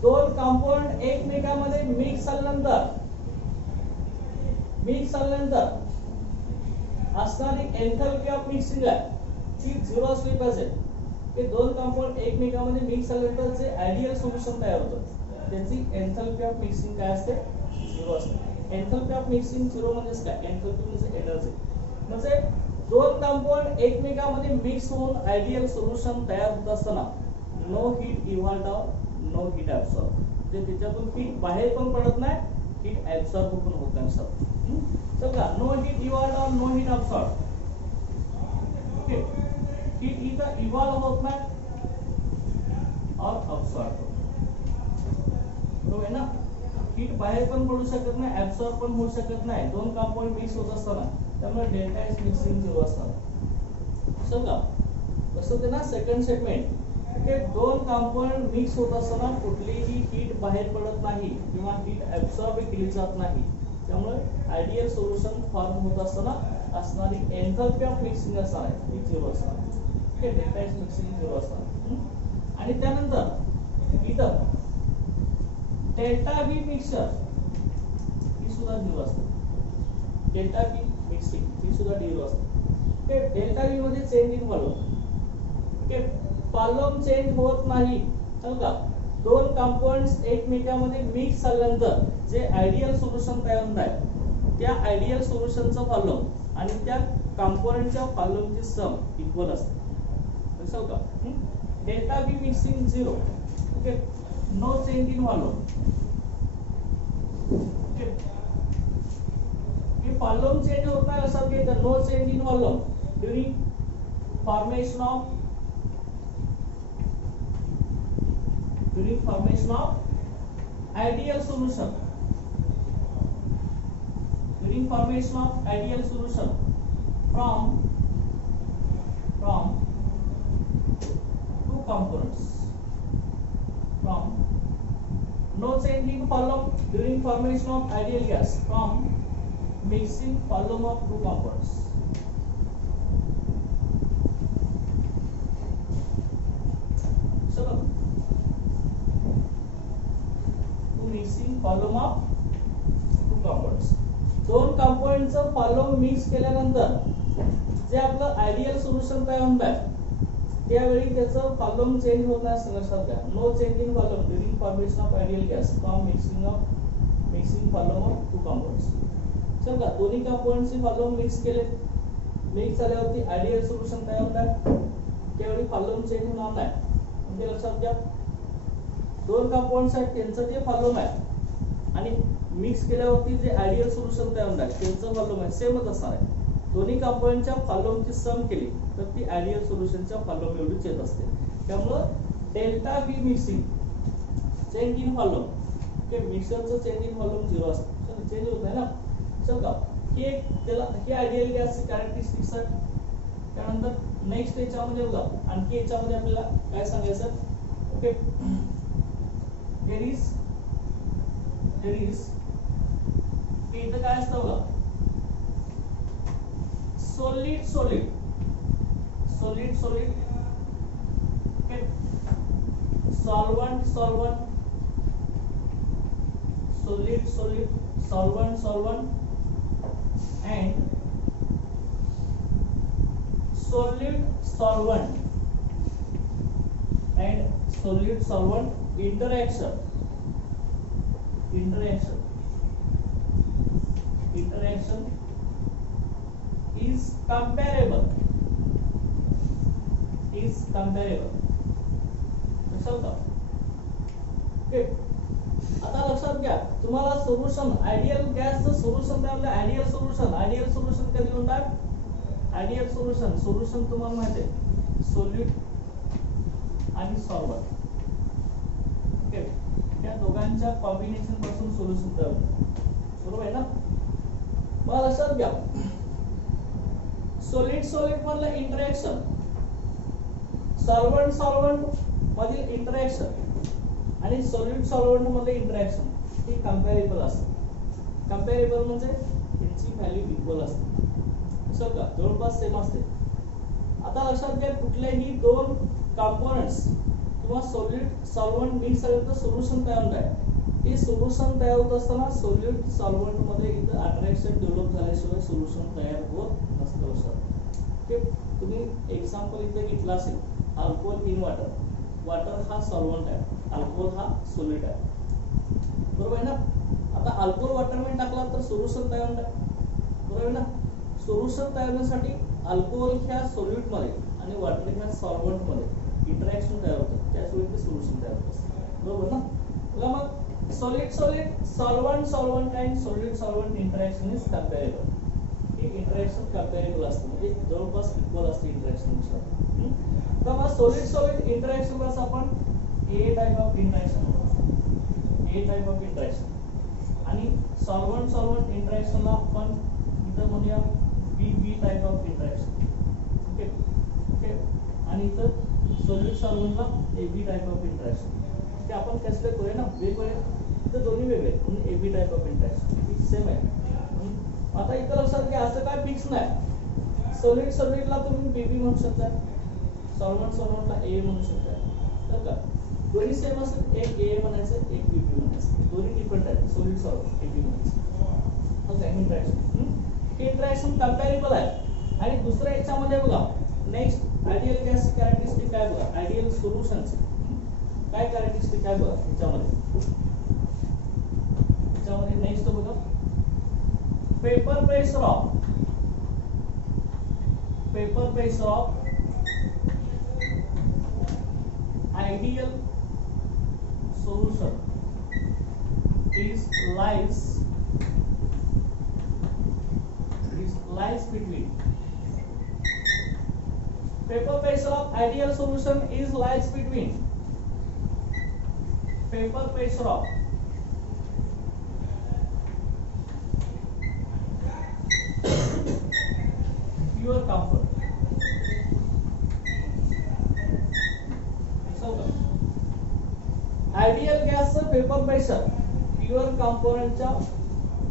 दोन कंपाऊंड एकमेकांमध्ये मिक्स झाल्यानंतर असणारी एंथॅल्पी ऑफ मिक्सिंग आहे ती झिरो असली पाहिजे. हे दोन कंपाऊंड एकमेकांमध्ये मिक्स झाल्यानंतर जे आयडियल सोल्युशन तयार होतं त्याची एंथॅल्पी ऑफ मिक्सिंग काय असते, झिरो असते. एंथैल्पी ऑफ मिक्सिंग झिरो म्हणजे काय, एंथैल्पी म्हणजे एनर्जी. म्हणजे दोन कंपाऊंड एकमेकांमध्ये मिक्स होऊन आयडियल सोल्युशन तयार होत असताना no heat evolved or no heat absorb. म्हणजे त्याच्यातून हीट बाहेर पण पडत नाही, हीट ऍब्सॉर्ब पण होत नाही सर. समजा no heat evolved or no heat absorb. Okay, heat इथं इव्हॉल्व होत नाही और ऍब्सॉर्ब होत. बरोबर आहे ना. हीट बाहेर पण पडू शकत नाही, ऍब्सॉर्ब पण होऊ शकत नाही दोन कंपाऊंड मिक्स होत असताना. त्यामुळे डेल्टा एच मिक्सिंग झिरो असणार. समजा कसं ते ना सेकंड स्टेटमेंट. ओके, दोन कंपाऊंड मिक्स होत असताना कुठलीही हीट बाहेर पडत नाही किंवा हीट ऍब्सॉर्ब केली जात नाही. त्यामुळे आयडियल सोल्युशन फॉर्म होत असताना असणारी एंथैल्पी ऑफ मिक्सिंग असणार आहे ती झिरो असणार. Okay, delta H mixing zero असणार. आणि त्यानंतर इथं डेल्टा बी मिक्सर ही सुद्धा झिरो असते. डेल्टा बी मिक्सिंग ही सुद्धा झिरो असते. ओके, डेल्टा बी मध्ये change in volume. Okay, volume change होत नाही. समजा दोन कंपाऊंड्स एकमेकांमध्ये मिक्स झाल्यानंतर जे आयडियल सोल्युशन तयार होणार त्या आयडियल सोल्युशनचं व्हॉल्यूम आणि त्या कंपोनेंटच्या व्हॉल्यूमची सम इक्वल असते. लक्षात का. Delta B mixing zero. Okay, no change in volume. Okay, हे व्हॉल्यूम चेंज होत नाही लक्षात घ्यायचं. No change in volume during formation of ideal solution. During formation of ideal solution from two components. From no change in volume during formation of ideal gas from mixing volume of two components. So mixing volume of two compounds. दोन कंपाऊंडचं volume mix केल्यानंतर जे आपलं ideal solution तयार होणार त्यावेळी त्याचं volume change होत नाही. लक्षात घ्या, no change in volume during formation of ideal gas from mixing volume of two compounds. समजा दोन्ही कंपाऊंडचे व्हॉल्यूम मिक्स झाल्यावरती आयडियल सोल्युशन तयार होणार त्यावेळी व्हॉल्यूम चेंज होणार नाही. म्हणजे लक्षात घ्या, दोन कंपाऊंड्स आहेत त्यांचं जे व्हॉल्यूम आहे आणि मिक्स केल्यावरती जे आयडियल सोल्युशन तयार होणार त्यांचं व्हॉल्यूम आहे सेमच असणार आहे. दोन्ही कंपाऊंडच्या व्हॉल्यूमची सम केली तर ती आयडियल सोल्युशनच्या व्हॉल्यूम एवढीच येत असते. त्यामुळं delta B mixing change in volume. Okay, मिक्सरचं चेंज इन व्हॉल्यूम झिरो असतं, चेंज होत नाही ना. समजा हे आयडियल गॅसची कॅरेक्टरिस्टिक्स आहेत. त्यानंतर नेक्स्ट याच्यामध्ये बघा आणखी याच्यामध्ये आपल्याला काय सांगायचं. ओके, there is इथं काय असतं बघा, solid solvent, solid, solid, solvent, solvent, and solid, solvent, and solid, solvent interaction, interaction, interaction is comparable, is comparable. लक्षात का? ओके, आता लक्षात घ्या, तुम्हाला सोल्युशन आयडियल गॅसचं सोल्युशन काय म्हणलं? आयडियल सोल्युशन, आयडियल सोल्युशन कधी म्हणतात? आयडियल सोल्युशन, सोल्युशन तुम्हाला माहिती आहे सोल्यूट आणि सॉल्व्हंट. ओके, या दोघांच्या कॉम्बिनेशन पासून सोल्युशन तयार होतं. बरोबर आहे ना? मग लक्षात घ्या, सॉलिड सॉलिड मधलं इंटरॅक्शन, सॉल्व्हंट सॉल्व्हंट मधील इंटरॅक्शन आणि सॉल्यूट सॉल्व्हंट मधले इंटरॅक्शन हे कंपॅरेबल असते. कंपॅरेबल म्हणजे त्यांची व्हॅल्यू इक्वल असते, सगळं जवळपास सेम असते. आता लक्षात घ्या, कुठलेही दोन कंपोनेंट्स किंवा सॉल्यूट सॉल्व्हंट मिक्स झाले तर सोल्युशन तयार होत आहे. हे सोल्युशन तयार होत असताना सॉल्यूट सॉल्व्हंट मध्ये इथं अट्रॅक्शन डेव्हलप झाल्याशिवाय सोल्युशन तयार होत नसतं. लक्षात ओके, तुम्ही एक्झाम्पल इथे घेतला असेल, अल्कोहोल इन वॉटर, वॉटर हा सॉल्व्हंट आहे, अल्कोहोल हा सोल्यूट आहे. बरोबर आहे ना? आता अल्कोहोल वॉटर मध्ये टाकला तर सोल्युशन तयार होणार, बरोबर आहे ना? सोल्युशन तयार होण्यासाठी अल्कोहोल ह्या सोल्यूट मध्ये आणि वॉटर ह्या सॉल्व्हंट मध्ये इंटरॅक्शन तयार होतं, त्याशिवाय ते सोल्युशन तयार होतं. बरोबर ना? बघा मग solid solid, solvent solvent and solid solvent interaction is comparable. हे इंटरॅक्शन कंपॅरेबल असतं, म्हणजे जवळपास इक्वल असते इंटरॅक्शन. तर मग सॉलिड सॉलिड इंटरॅक्शन ला आपण A type of interaction, A type of interaction, आणि सॉल्व्हंट सॉल्व्हंट इंटरॅक्शन ला आपण इथं म्हणूया B B type of interaction. Okay okay, आणि इथं सॉलिड सॉल्व्हंट ला A B type of interaction. ते आपण कसले करूया ना, वेगवेगळे इथं दोन्ही वेगळे म्हणून A B type of interaction same आहे. आता इथं लक्षात घ्या, असं काय फिक्स नाही. सॉलिड सॉलिडला तुम्ही बीबी म्हणू शकता, सॉल्व्हंट सॉल्व्हंटला ए म्हणू शकता. तर का दोन्ही सेम असेल, एक ए म्हणायचं, एक बीबी म्हणायचं, दोन्ही डिफरंट आहेत. सॉलिड सॉल्व्हंट ए बी म्हणायचं. ओके, इंटरॅक्शन, हे इंटरॅक्शन कंपॅरेबल आहे. आणि दुसऱ्या याच्यामध्ये बघा, नेक्स्ट आयडियल गॅस कॅरेक्टरिस्टिक काय बघा, आयडियल सोल्युशनचे काय कॅरेक्टरिस्टिक आहे बघा याच्यामध्ये. याच्यामध्ये नेक्स्ट बघा, paper pressure of, paper pressure of ideal solution is lies between, paper pressure of ideal solution is lies between paper pressure of pure comfort. Ideal गॅसचं paper pressure pure कंपोनेंटच्या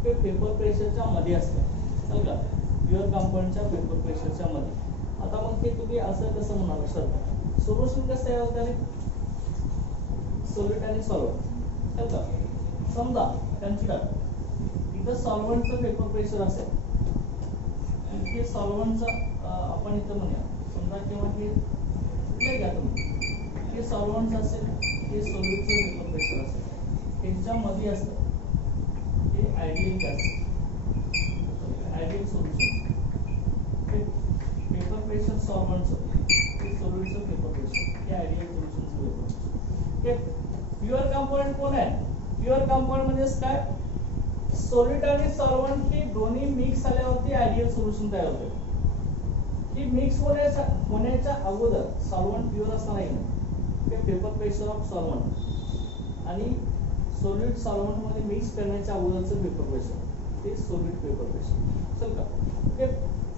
paper प्रेशरच्या मध्ये असते. समजा प्युअर कंपोनेंटच्या पेपर प्रेशरच्या मध्ये. आता मग ते तुम्ही असं कसं म्हणाल, सर सोल्युशन कसं तयार होतं, सोल्यूट आणि सॉल्व्हंट. समजा कन्सिडर इथं सॉल्व्हंटचं पेपर प्रेशर असेल, इथे सॉल्व्हंटचं आपण इथं म्हणूया, समजा किंवा हे कुठलंही घ्या तुम्ही, हे सॉल्व्हंट असेल, हे सोल्यूटचं पेपर प्रेशर असेल, त्यांच्यामध्ये असतं हे ideal gas, ideal solution. Vapour pressure सॉल्व्हंटचं, हे सोल्यूटचं पेपर प्रेशर, हे आयडियल सोल्युशनचं vapour pressure. Okay, pure component कोण आहे? प्युअर कंपोनेंट म्हणजे काय, सोल्यूट आणि सॉल्व्हंट हे दोन्ही मिक्स झाल्यावरती आयडियल सोल्युशन तयार होते. ही मिक्स होण्याच्या अगोदर सॉल्व्हंट प्युअर असणार नाही. पेपर प्रेशर ऑफ सॉल्व्हंट आणि सोल्यूट सॉल्व्हंट मध्ये मिक्स करण्याच्या अगोदरचं पेपर प्रेशर, ते सोल्यूट पेपर प्रेशर. चल का, ओके,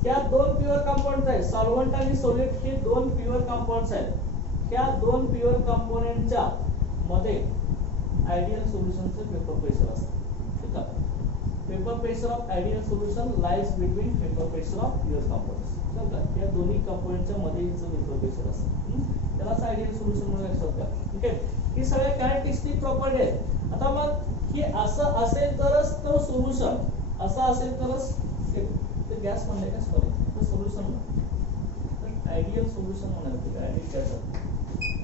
ह्या दोन प्युअर कंपाऊंड्स आहेत, सॉल्व्हंट आणि सोल्यूट हे दोन प्युअर कंपाऊंड्स आहेत. ह्या दोन प्युअर कंपोनेंटच्या मध्ये आयडियल सोल्युशनचं पेपर प्रेशर असतं. ठीक आहे, vapour pressure of ideal solution lies between paper pressure of pure compounds. चल का, या दोन्ही कंपोनेंटच्या मध्ये पेपर प्रेशर असतं, त्यालाच आयडियल सोल्युशन म्हणून लक्षात घ्या. ठीक आहे. ही सगळ्या कॅरेक्टरिस्टिक प्रॉपर्टी आहेत. आता मग हे असं असेल तरच तो सोल्युशन, असं असेल तरच ते गॅस म्हणले का सॉरी तर सोल्युशन आयडियल सोल्युशन म्हणाल ते आयडियल गॅस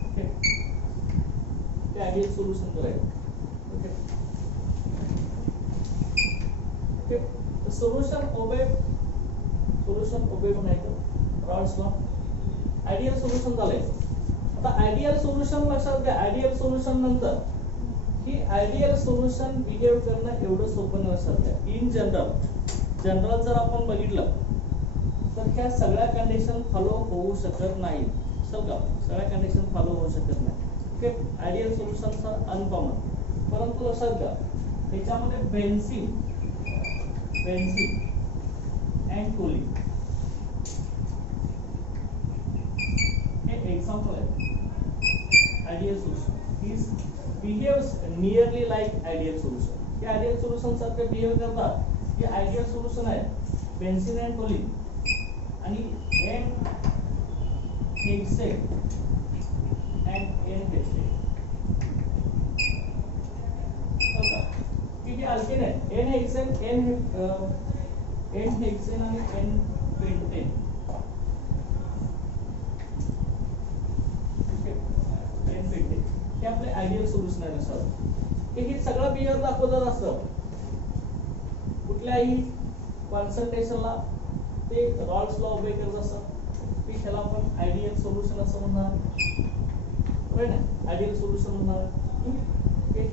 ओके ते आयडियल सोल्युशन करायचं ओके ओके सोल्युशन ओबे म्हणायचं रॉल्स लॉ आयडियल सोल्युशन झालंय. आता आयडियल सोल्युशन लक्षात घ्या. आयडियल सोल्युशन नंतर ही आयडियल सोल्युशन बिहेव करणं एवढं सोपं नसतं घ्या. इन जनरल जर आपण बघितलं तर ह्या सगळ्या कंडिशन फॉलो होऊ शकत नाही. का सगळ्या कंडिशन फॉलो होऊ शकत नाही. Okay ideal solution sir uncommon परंतु लक्षात घ्या त्याच्यामध्ये benzene and toluene example ideal solution is behaves nearly like ideal solution. हे ideal solution सारखे behave करतात. हे ideal solution आहे बेन्झीन अँड टोलिन आणि N hexane and N hexane ठीक आहे अल्केन आहे N हेक्सेन N हेक्सेन आणि N पेंटेन हे आपले आयडियल सोल्युशन आहे सर. हे सगळं बिहेवियर दाखवत असतं कुठल्याही कॉन्सन्ट्रेशनला ते रॉल्स लॉ ओबे करत असतात की त्याला आपण आयडियल सोल्युशन असं म्हणणार बरोबर ना आयडियल सोल्युशन म्हणणार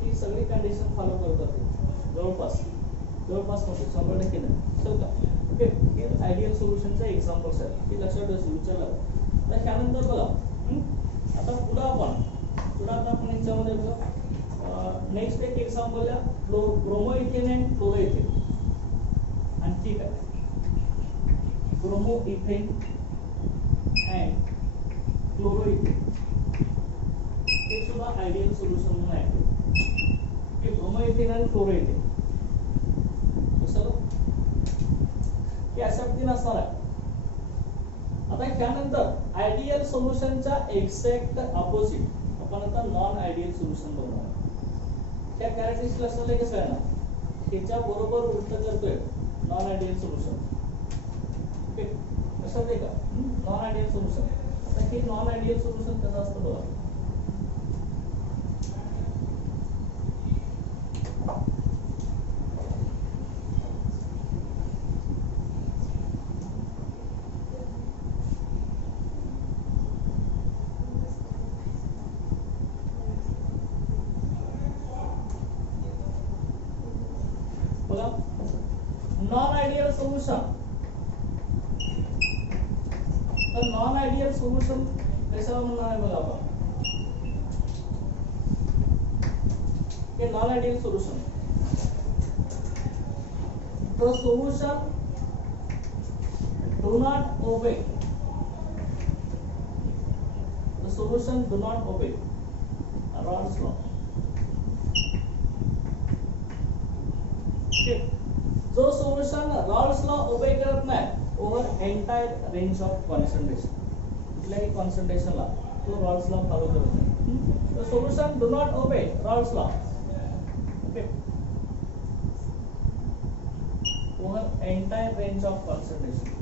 ही सगळी कंडिशन फॉलो करतात जवळपास म्हणजे 100% नाही चल का ओके हे आयडियल सोल्युशनचे एक्झाम्पल्स आहेत हे लक्षात ठेवा विचारलं तर त्यानंतर बघा आता पुढे आपण याच्यामध्ये नेक्स्ट एक एक्झाम्पल आहे bromo ethane and chloro ethane आणि ठीक आहे bromo ethane and chloro ethane हे सुद्धा आयडियल सोल्युशन म्हणून आहे की ब्रोमो इथेन आणि क्लोरो इथेन कसं की अशा पद्धतीने असणार आहे. आता त्यानंतर आयडियल सोल्युशनच्या एक्झॅक्ट अपोजिट आपण आता नॉन आयडियल सोल्युशन बनवणार. त्या कॅरेक्टरिस्टिक असलेले कसं आहे ना त्याच्या बरोबर उलट करतोय नॉन आयडियल सोल्युशन ओके कसं ते का नॉन आयडियल सोल्युशन. आता हे नॉन आयडियल सोल्युशन कसं असतं बघा नॉन आयडियल सोल्युशन तर नॉन आयडियल सोल्युशन कशाला म्हणणार आहे बघा आपण हे non ideal solution the solution do not obey Raoult's law. जो सोल्युशन रॉल्स लॉ ओबे करत नाही over entire range of concentration कुठल्याही कॉन्सन्ट्रेशनला तो रॉल्स लॉ फॉलो करत नाही. The solution do not obey Rawls law okay over entire range of concentration.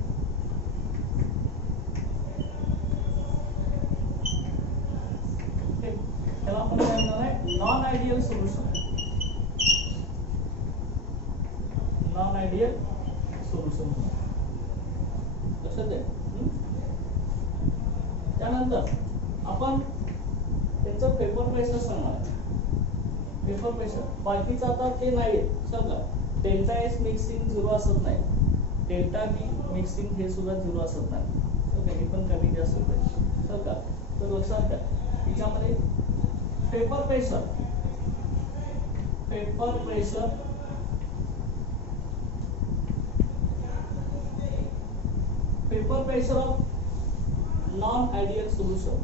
त्याला आपण काय म्हणणार आहे non ideal solution. Non ideal solution लक्षात आहे. त्यानंतर आपण त्याचं पेपर प्रेशर सांगणार. पेपर प्रेशर बाकीचं आता ते नाही समजा डेल्टा एस मिक्सिंग 0 असत नाही, डेल्टा बी मिक्सिंग हे सुद्धा 0 असत नाही. हे पण कमी जास्त होते का तर लक्षात घ्या त्याच्यामध्ये paper pressure of non-ideal solution.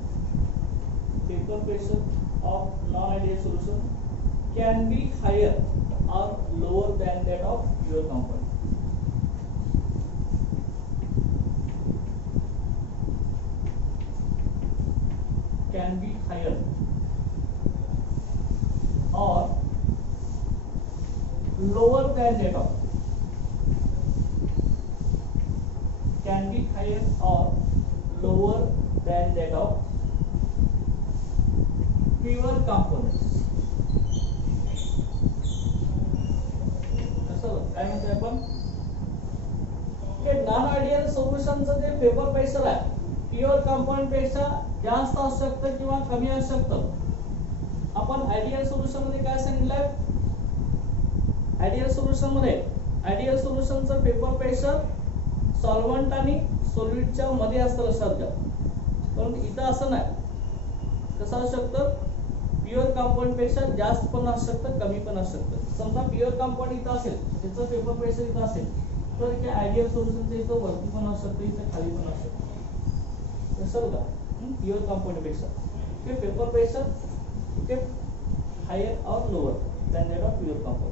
Paper pressure of non-ideal solution can be higher or lower than that of your component. Can be higher lower than that of, can be higher or lower than that of pure components. असं काय म्हणतोय आपण, हे non ideal सोल्युशनचं जे paper pressure आहे pure compound पेक्षा जास्त असू शकतं किंवा कमी असू शकतं. आपण आयडियल सोल्युशन मध्ये काय सांगितलंय, आयडियल सोल्युशनचं पेपर प्रेशर सॉल्व्हंट आणि सोल्यूटच्या मध्ये असतं, लक्षात घ्या. पण इथं असं नाही. कसं असू शकतं, प्युअर कंपाऊंड पेक्षा जास्त पण असू शकतं, कमी पण असू शकतं. समजा प्युअर कंपाऊंड इथं असेल, त्याचं पेपर प्रेशर इथं असेल, तर हे आयडियल सोल्युशनचं इथं वरती पण असू शकतं, इथं खाली पण असू शकतं. कसं का प्युअर कंपाऊंड पेक्षा हे पेपर प्रेशर ते हायर और lower than that of pure compound.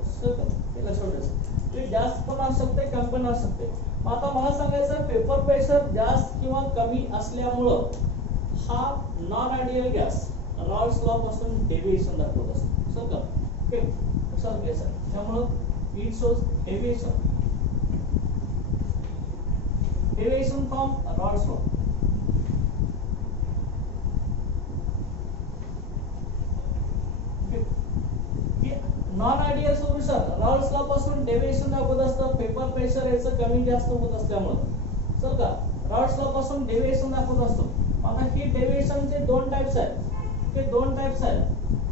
हे लक्षात ठेवायचं. ते जास्त पण असू शकते, कमी पण असू शकते. आता मला सांगायचं पेपर प्रेशर जास्त किंवा कमी असल्यामुळं हा non ideal gas Rawls law पासून डेव्हिएशन दाखवत असतो. सर का ओके लक्षात घ्यायचं. त्यामुळं it shows deviation from Raoult's law. Non ideal solution Rawls law पासून डेव्हिएशन दाखवत असतं. पेपर प्रेशर याचं कमी जास्त होत असल्यामुळे चल का रॉल्स लॉ पासून डेव्हिएशन दाखवत असतो. आता ही डेव्हिएशनचे दोन टाइप्स आहेत. हे दोन टाइप्स आहेत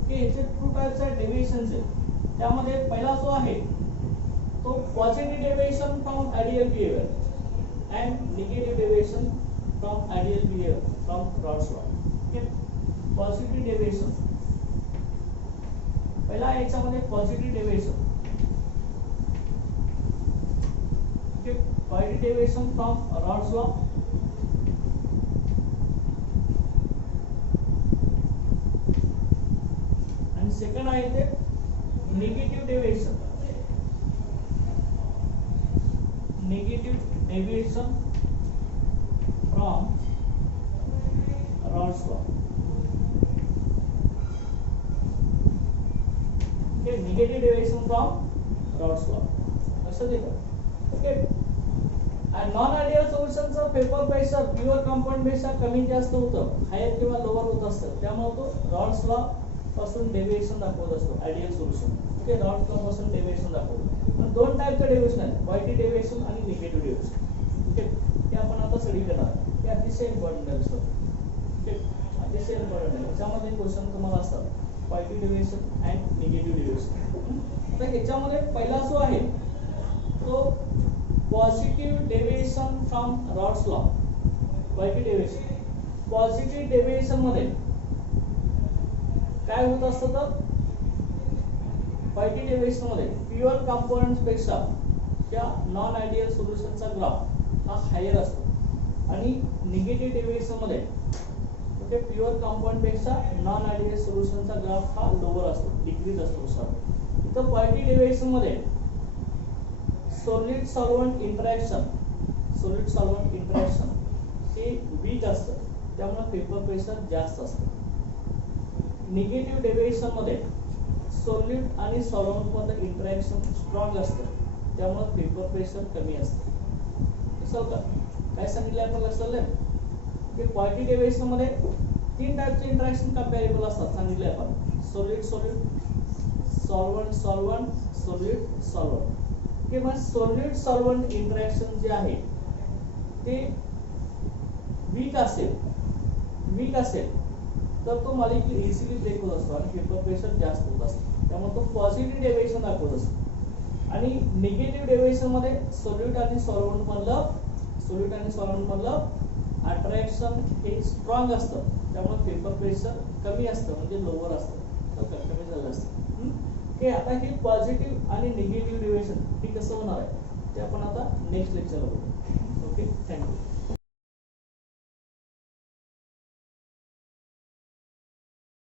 की ह्याचे टू टाइप्स आहेत डेव्हिएशनचे. त्यामध्ये पहिला जो आहे तो positive deviation from ideal behaviour and negative deviation from ideal behaviour from Raoult's law. Okay positive deviation पहिला याच्यामध्ये positive deviation. Okay positive deviation from Raoult's law. आणि सेकंड आहे ते negative deviation. Negative deviation from Raoult's law. Negative deviation from Raoult's law असं देतं. Okay non ideal सोल्युशनचं vapour pressure pure compound पेक्षा कमी जास्त होतं, हायर किंवा लोअर होत असतं. त्यामुळे तो रॉल्स लॉ पासून डेव्हिएशन दाखवत असतो ideal solution. Okay Rawls law पासून डेव्हिएशन दाखवतो. पण दोन टाइपचे डेव्हिएशन आहेत, पॉझिटिव्ह डेव्हिएशन आणि निगेटिव्ह डेव्हिएशन. ओके ते आपण आता स्टडी करणार. ते अतिशय इम्पॉर्टंट आहे. ओके अतिशय इम्पॉर्टंट आहे. त्याच्यामध्ये क्वेश्चन तुम्हाला असतात positive deviation and negative deviation. आता ह्याच्यामध्ये पहिला जो आहे तो positive deviation from Raoult's law. Positive deviation positive deviation मध्ये काय होत असतं तर पॉझिटिव्ह डेव्हिएशन मध्ये प्युअर कंपोनेंट्स पेक्षा त्या नॉन आयडियल सोल्युशनचा ग्राफ हा हायर असतो आणि निगेटिव्ह डेव्हिएशन मध्ये ते प्युअर कंपाऊंड पेक्षा नॉन आयडियल सोल्युशनचा ग्राफ हा लोअर असतो, डिक्रीज असतो. सर इथं पॉझिटिव्ह डेव्हिएशन मध्ये सॉलिड सॉल्व्हंट इंटरॅक्शन हे वीक असतं, त्यामुळे पेपर प्रेशर जास्त असतं. निगेटिव्ह डेव्हिएशन मध्ये सॉलिड आणि सॉल्व्हंट मध्ये इंटरॅक्शन स्ट्रॉंग असतं, त्यामुळे पेपर प्रेशर कमी असतं. असं का काय सांगितलं आपण लक्षात आलं की पॉझिटिव्ह डेव्हिएशन मध्ये तीन टाइपचे इंटरॅक्शन कंपॅरेबल असतात सांगितले आपण. सॉलिड सॉल्व्हंट सॉल्व्हंट किंवा सॉलिड सॉल्व्हंट इंटरॅक्शन जे आहे ते वीक असेल तर तो मॉलिक्यूल इझिली ब्रेक होत असतो आणि पेपर प्रेशर जास्त होत असतं, त्यामुळे तो पॉझिटिव्ह डेव्हिएशन दाखवत असतो. आणि निगेटिव्ह डेव्हिएशन मध्ये सॉल्यूट आणि सॉल्व्हंट मधलं अट्रॅक्शन हे स्ट्रॉंग असतं, त्यामुळे पेपर प्रेशर कमी असतं म्हणजे लोअर असतं, तर कमी झालं असतं. हे आता ही पॉझिटिव्ह आणि निगेटिव्ह डेव्हिएशन हे कसं होणार आहे ते आपण आता नेक्स्ट लेक्चरला बघू. Okay thank you.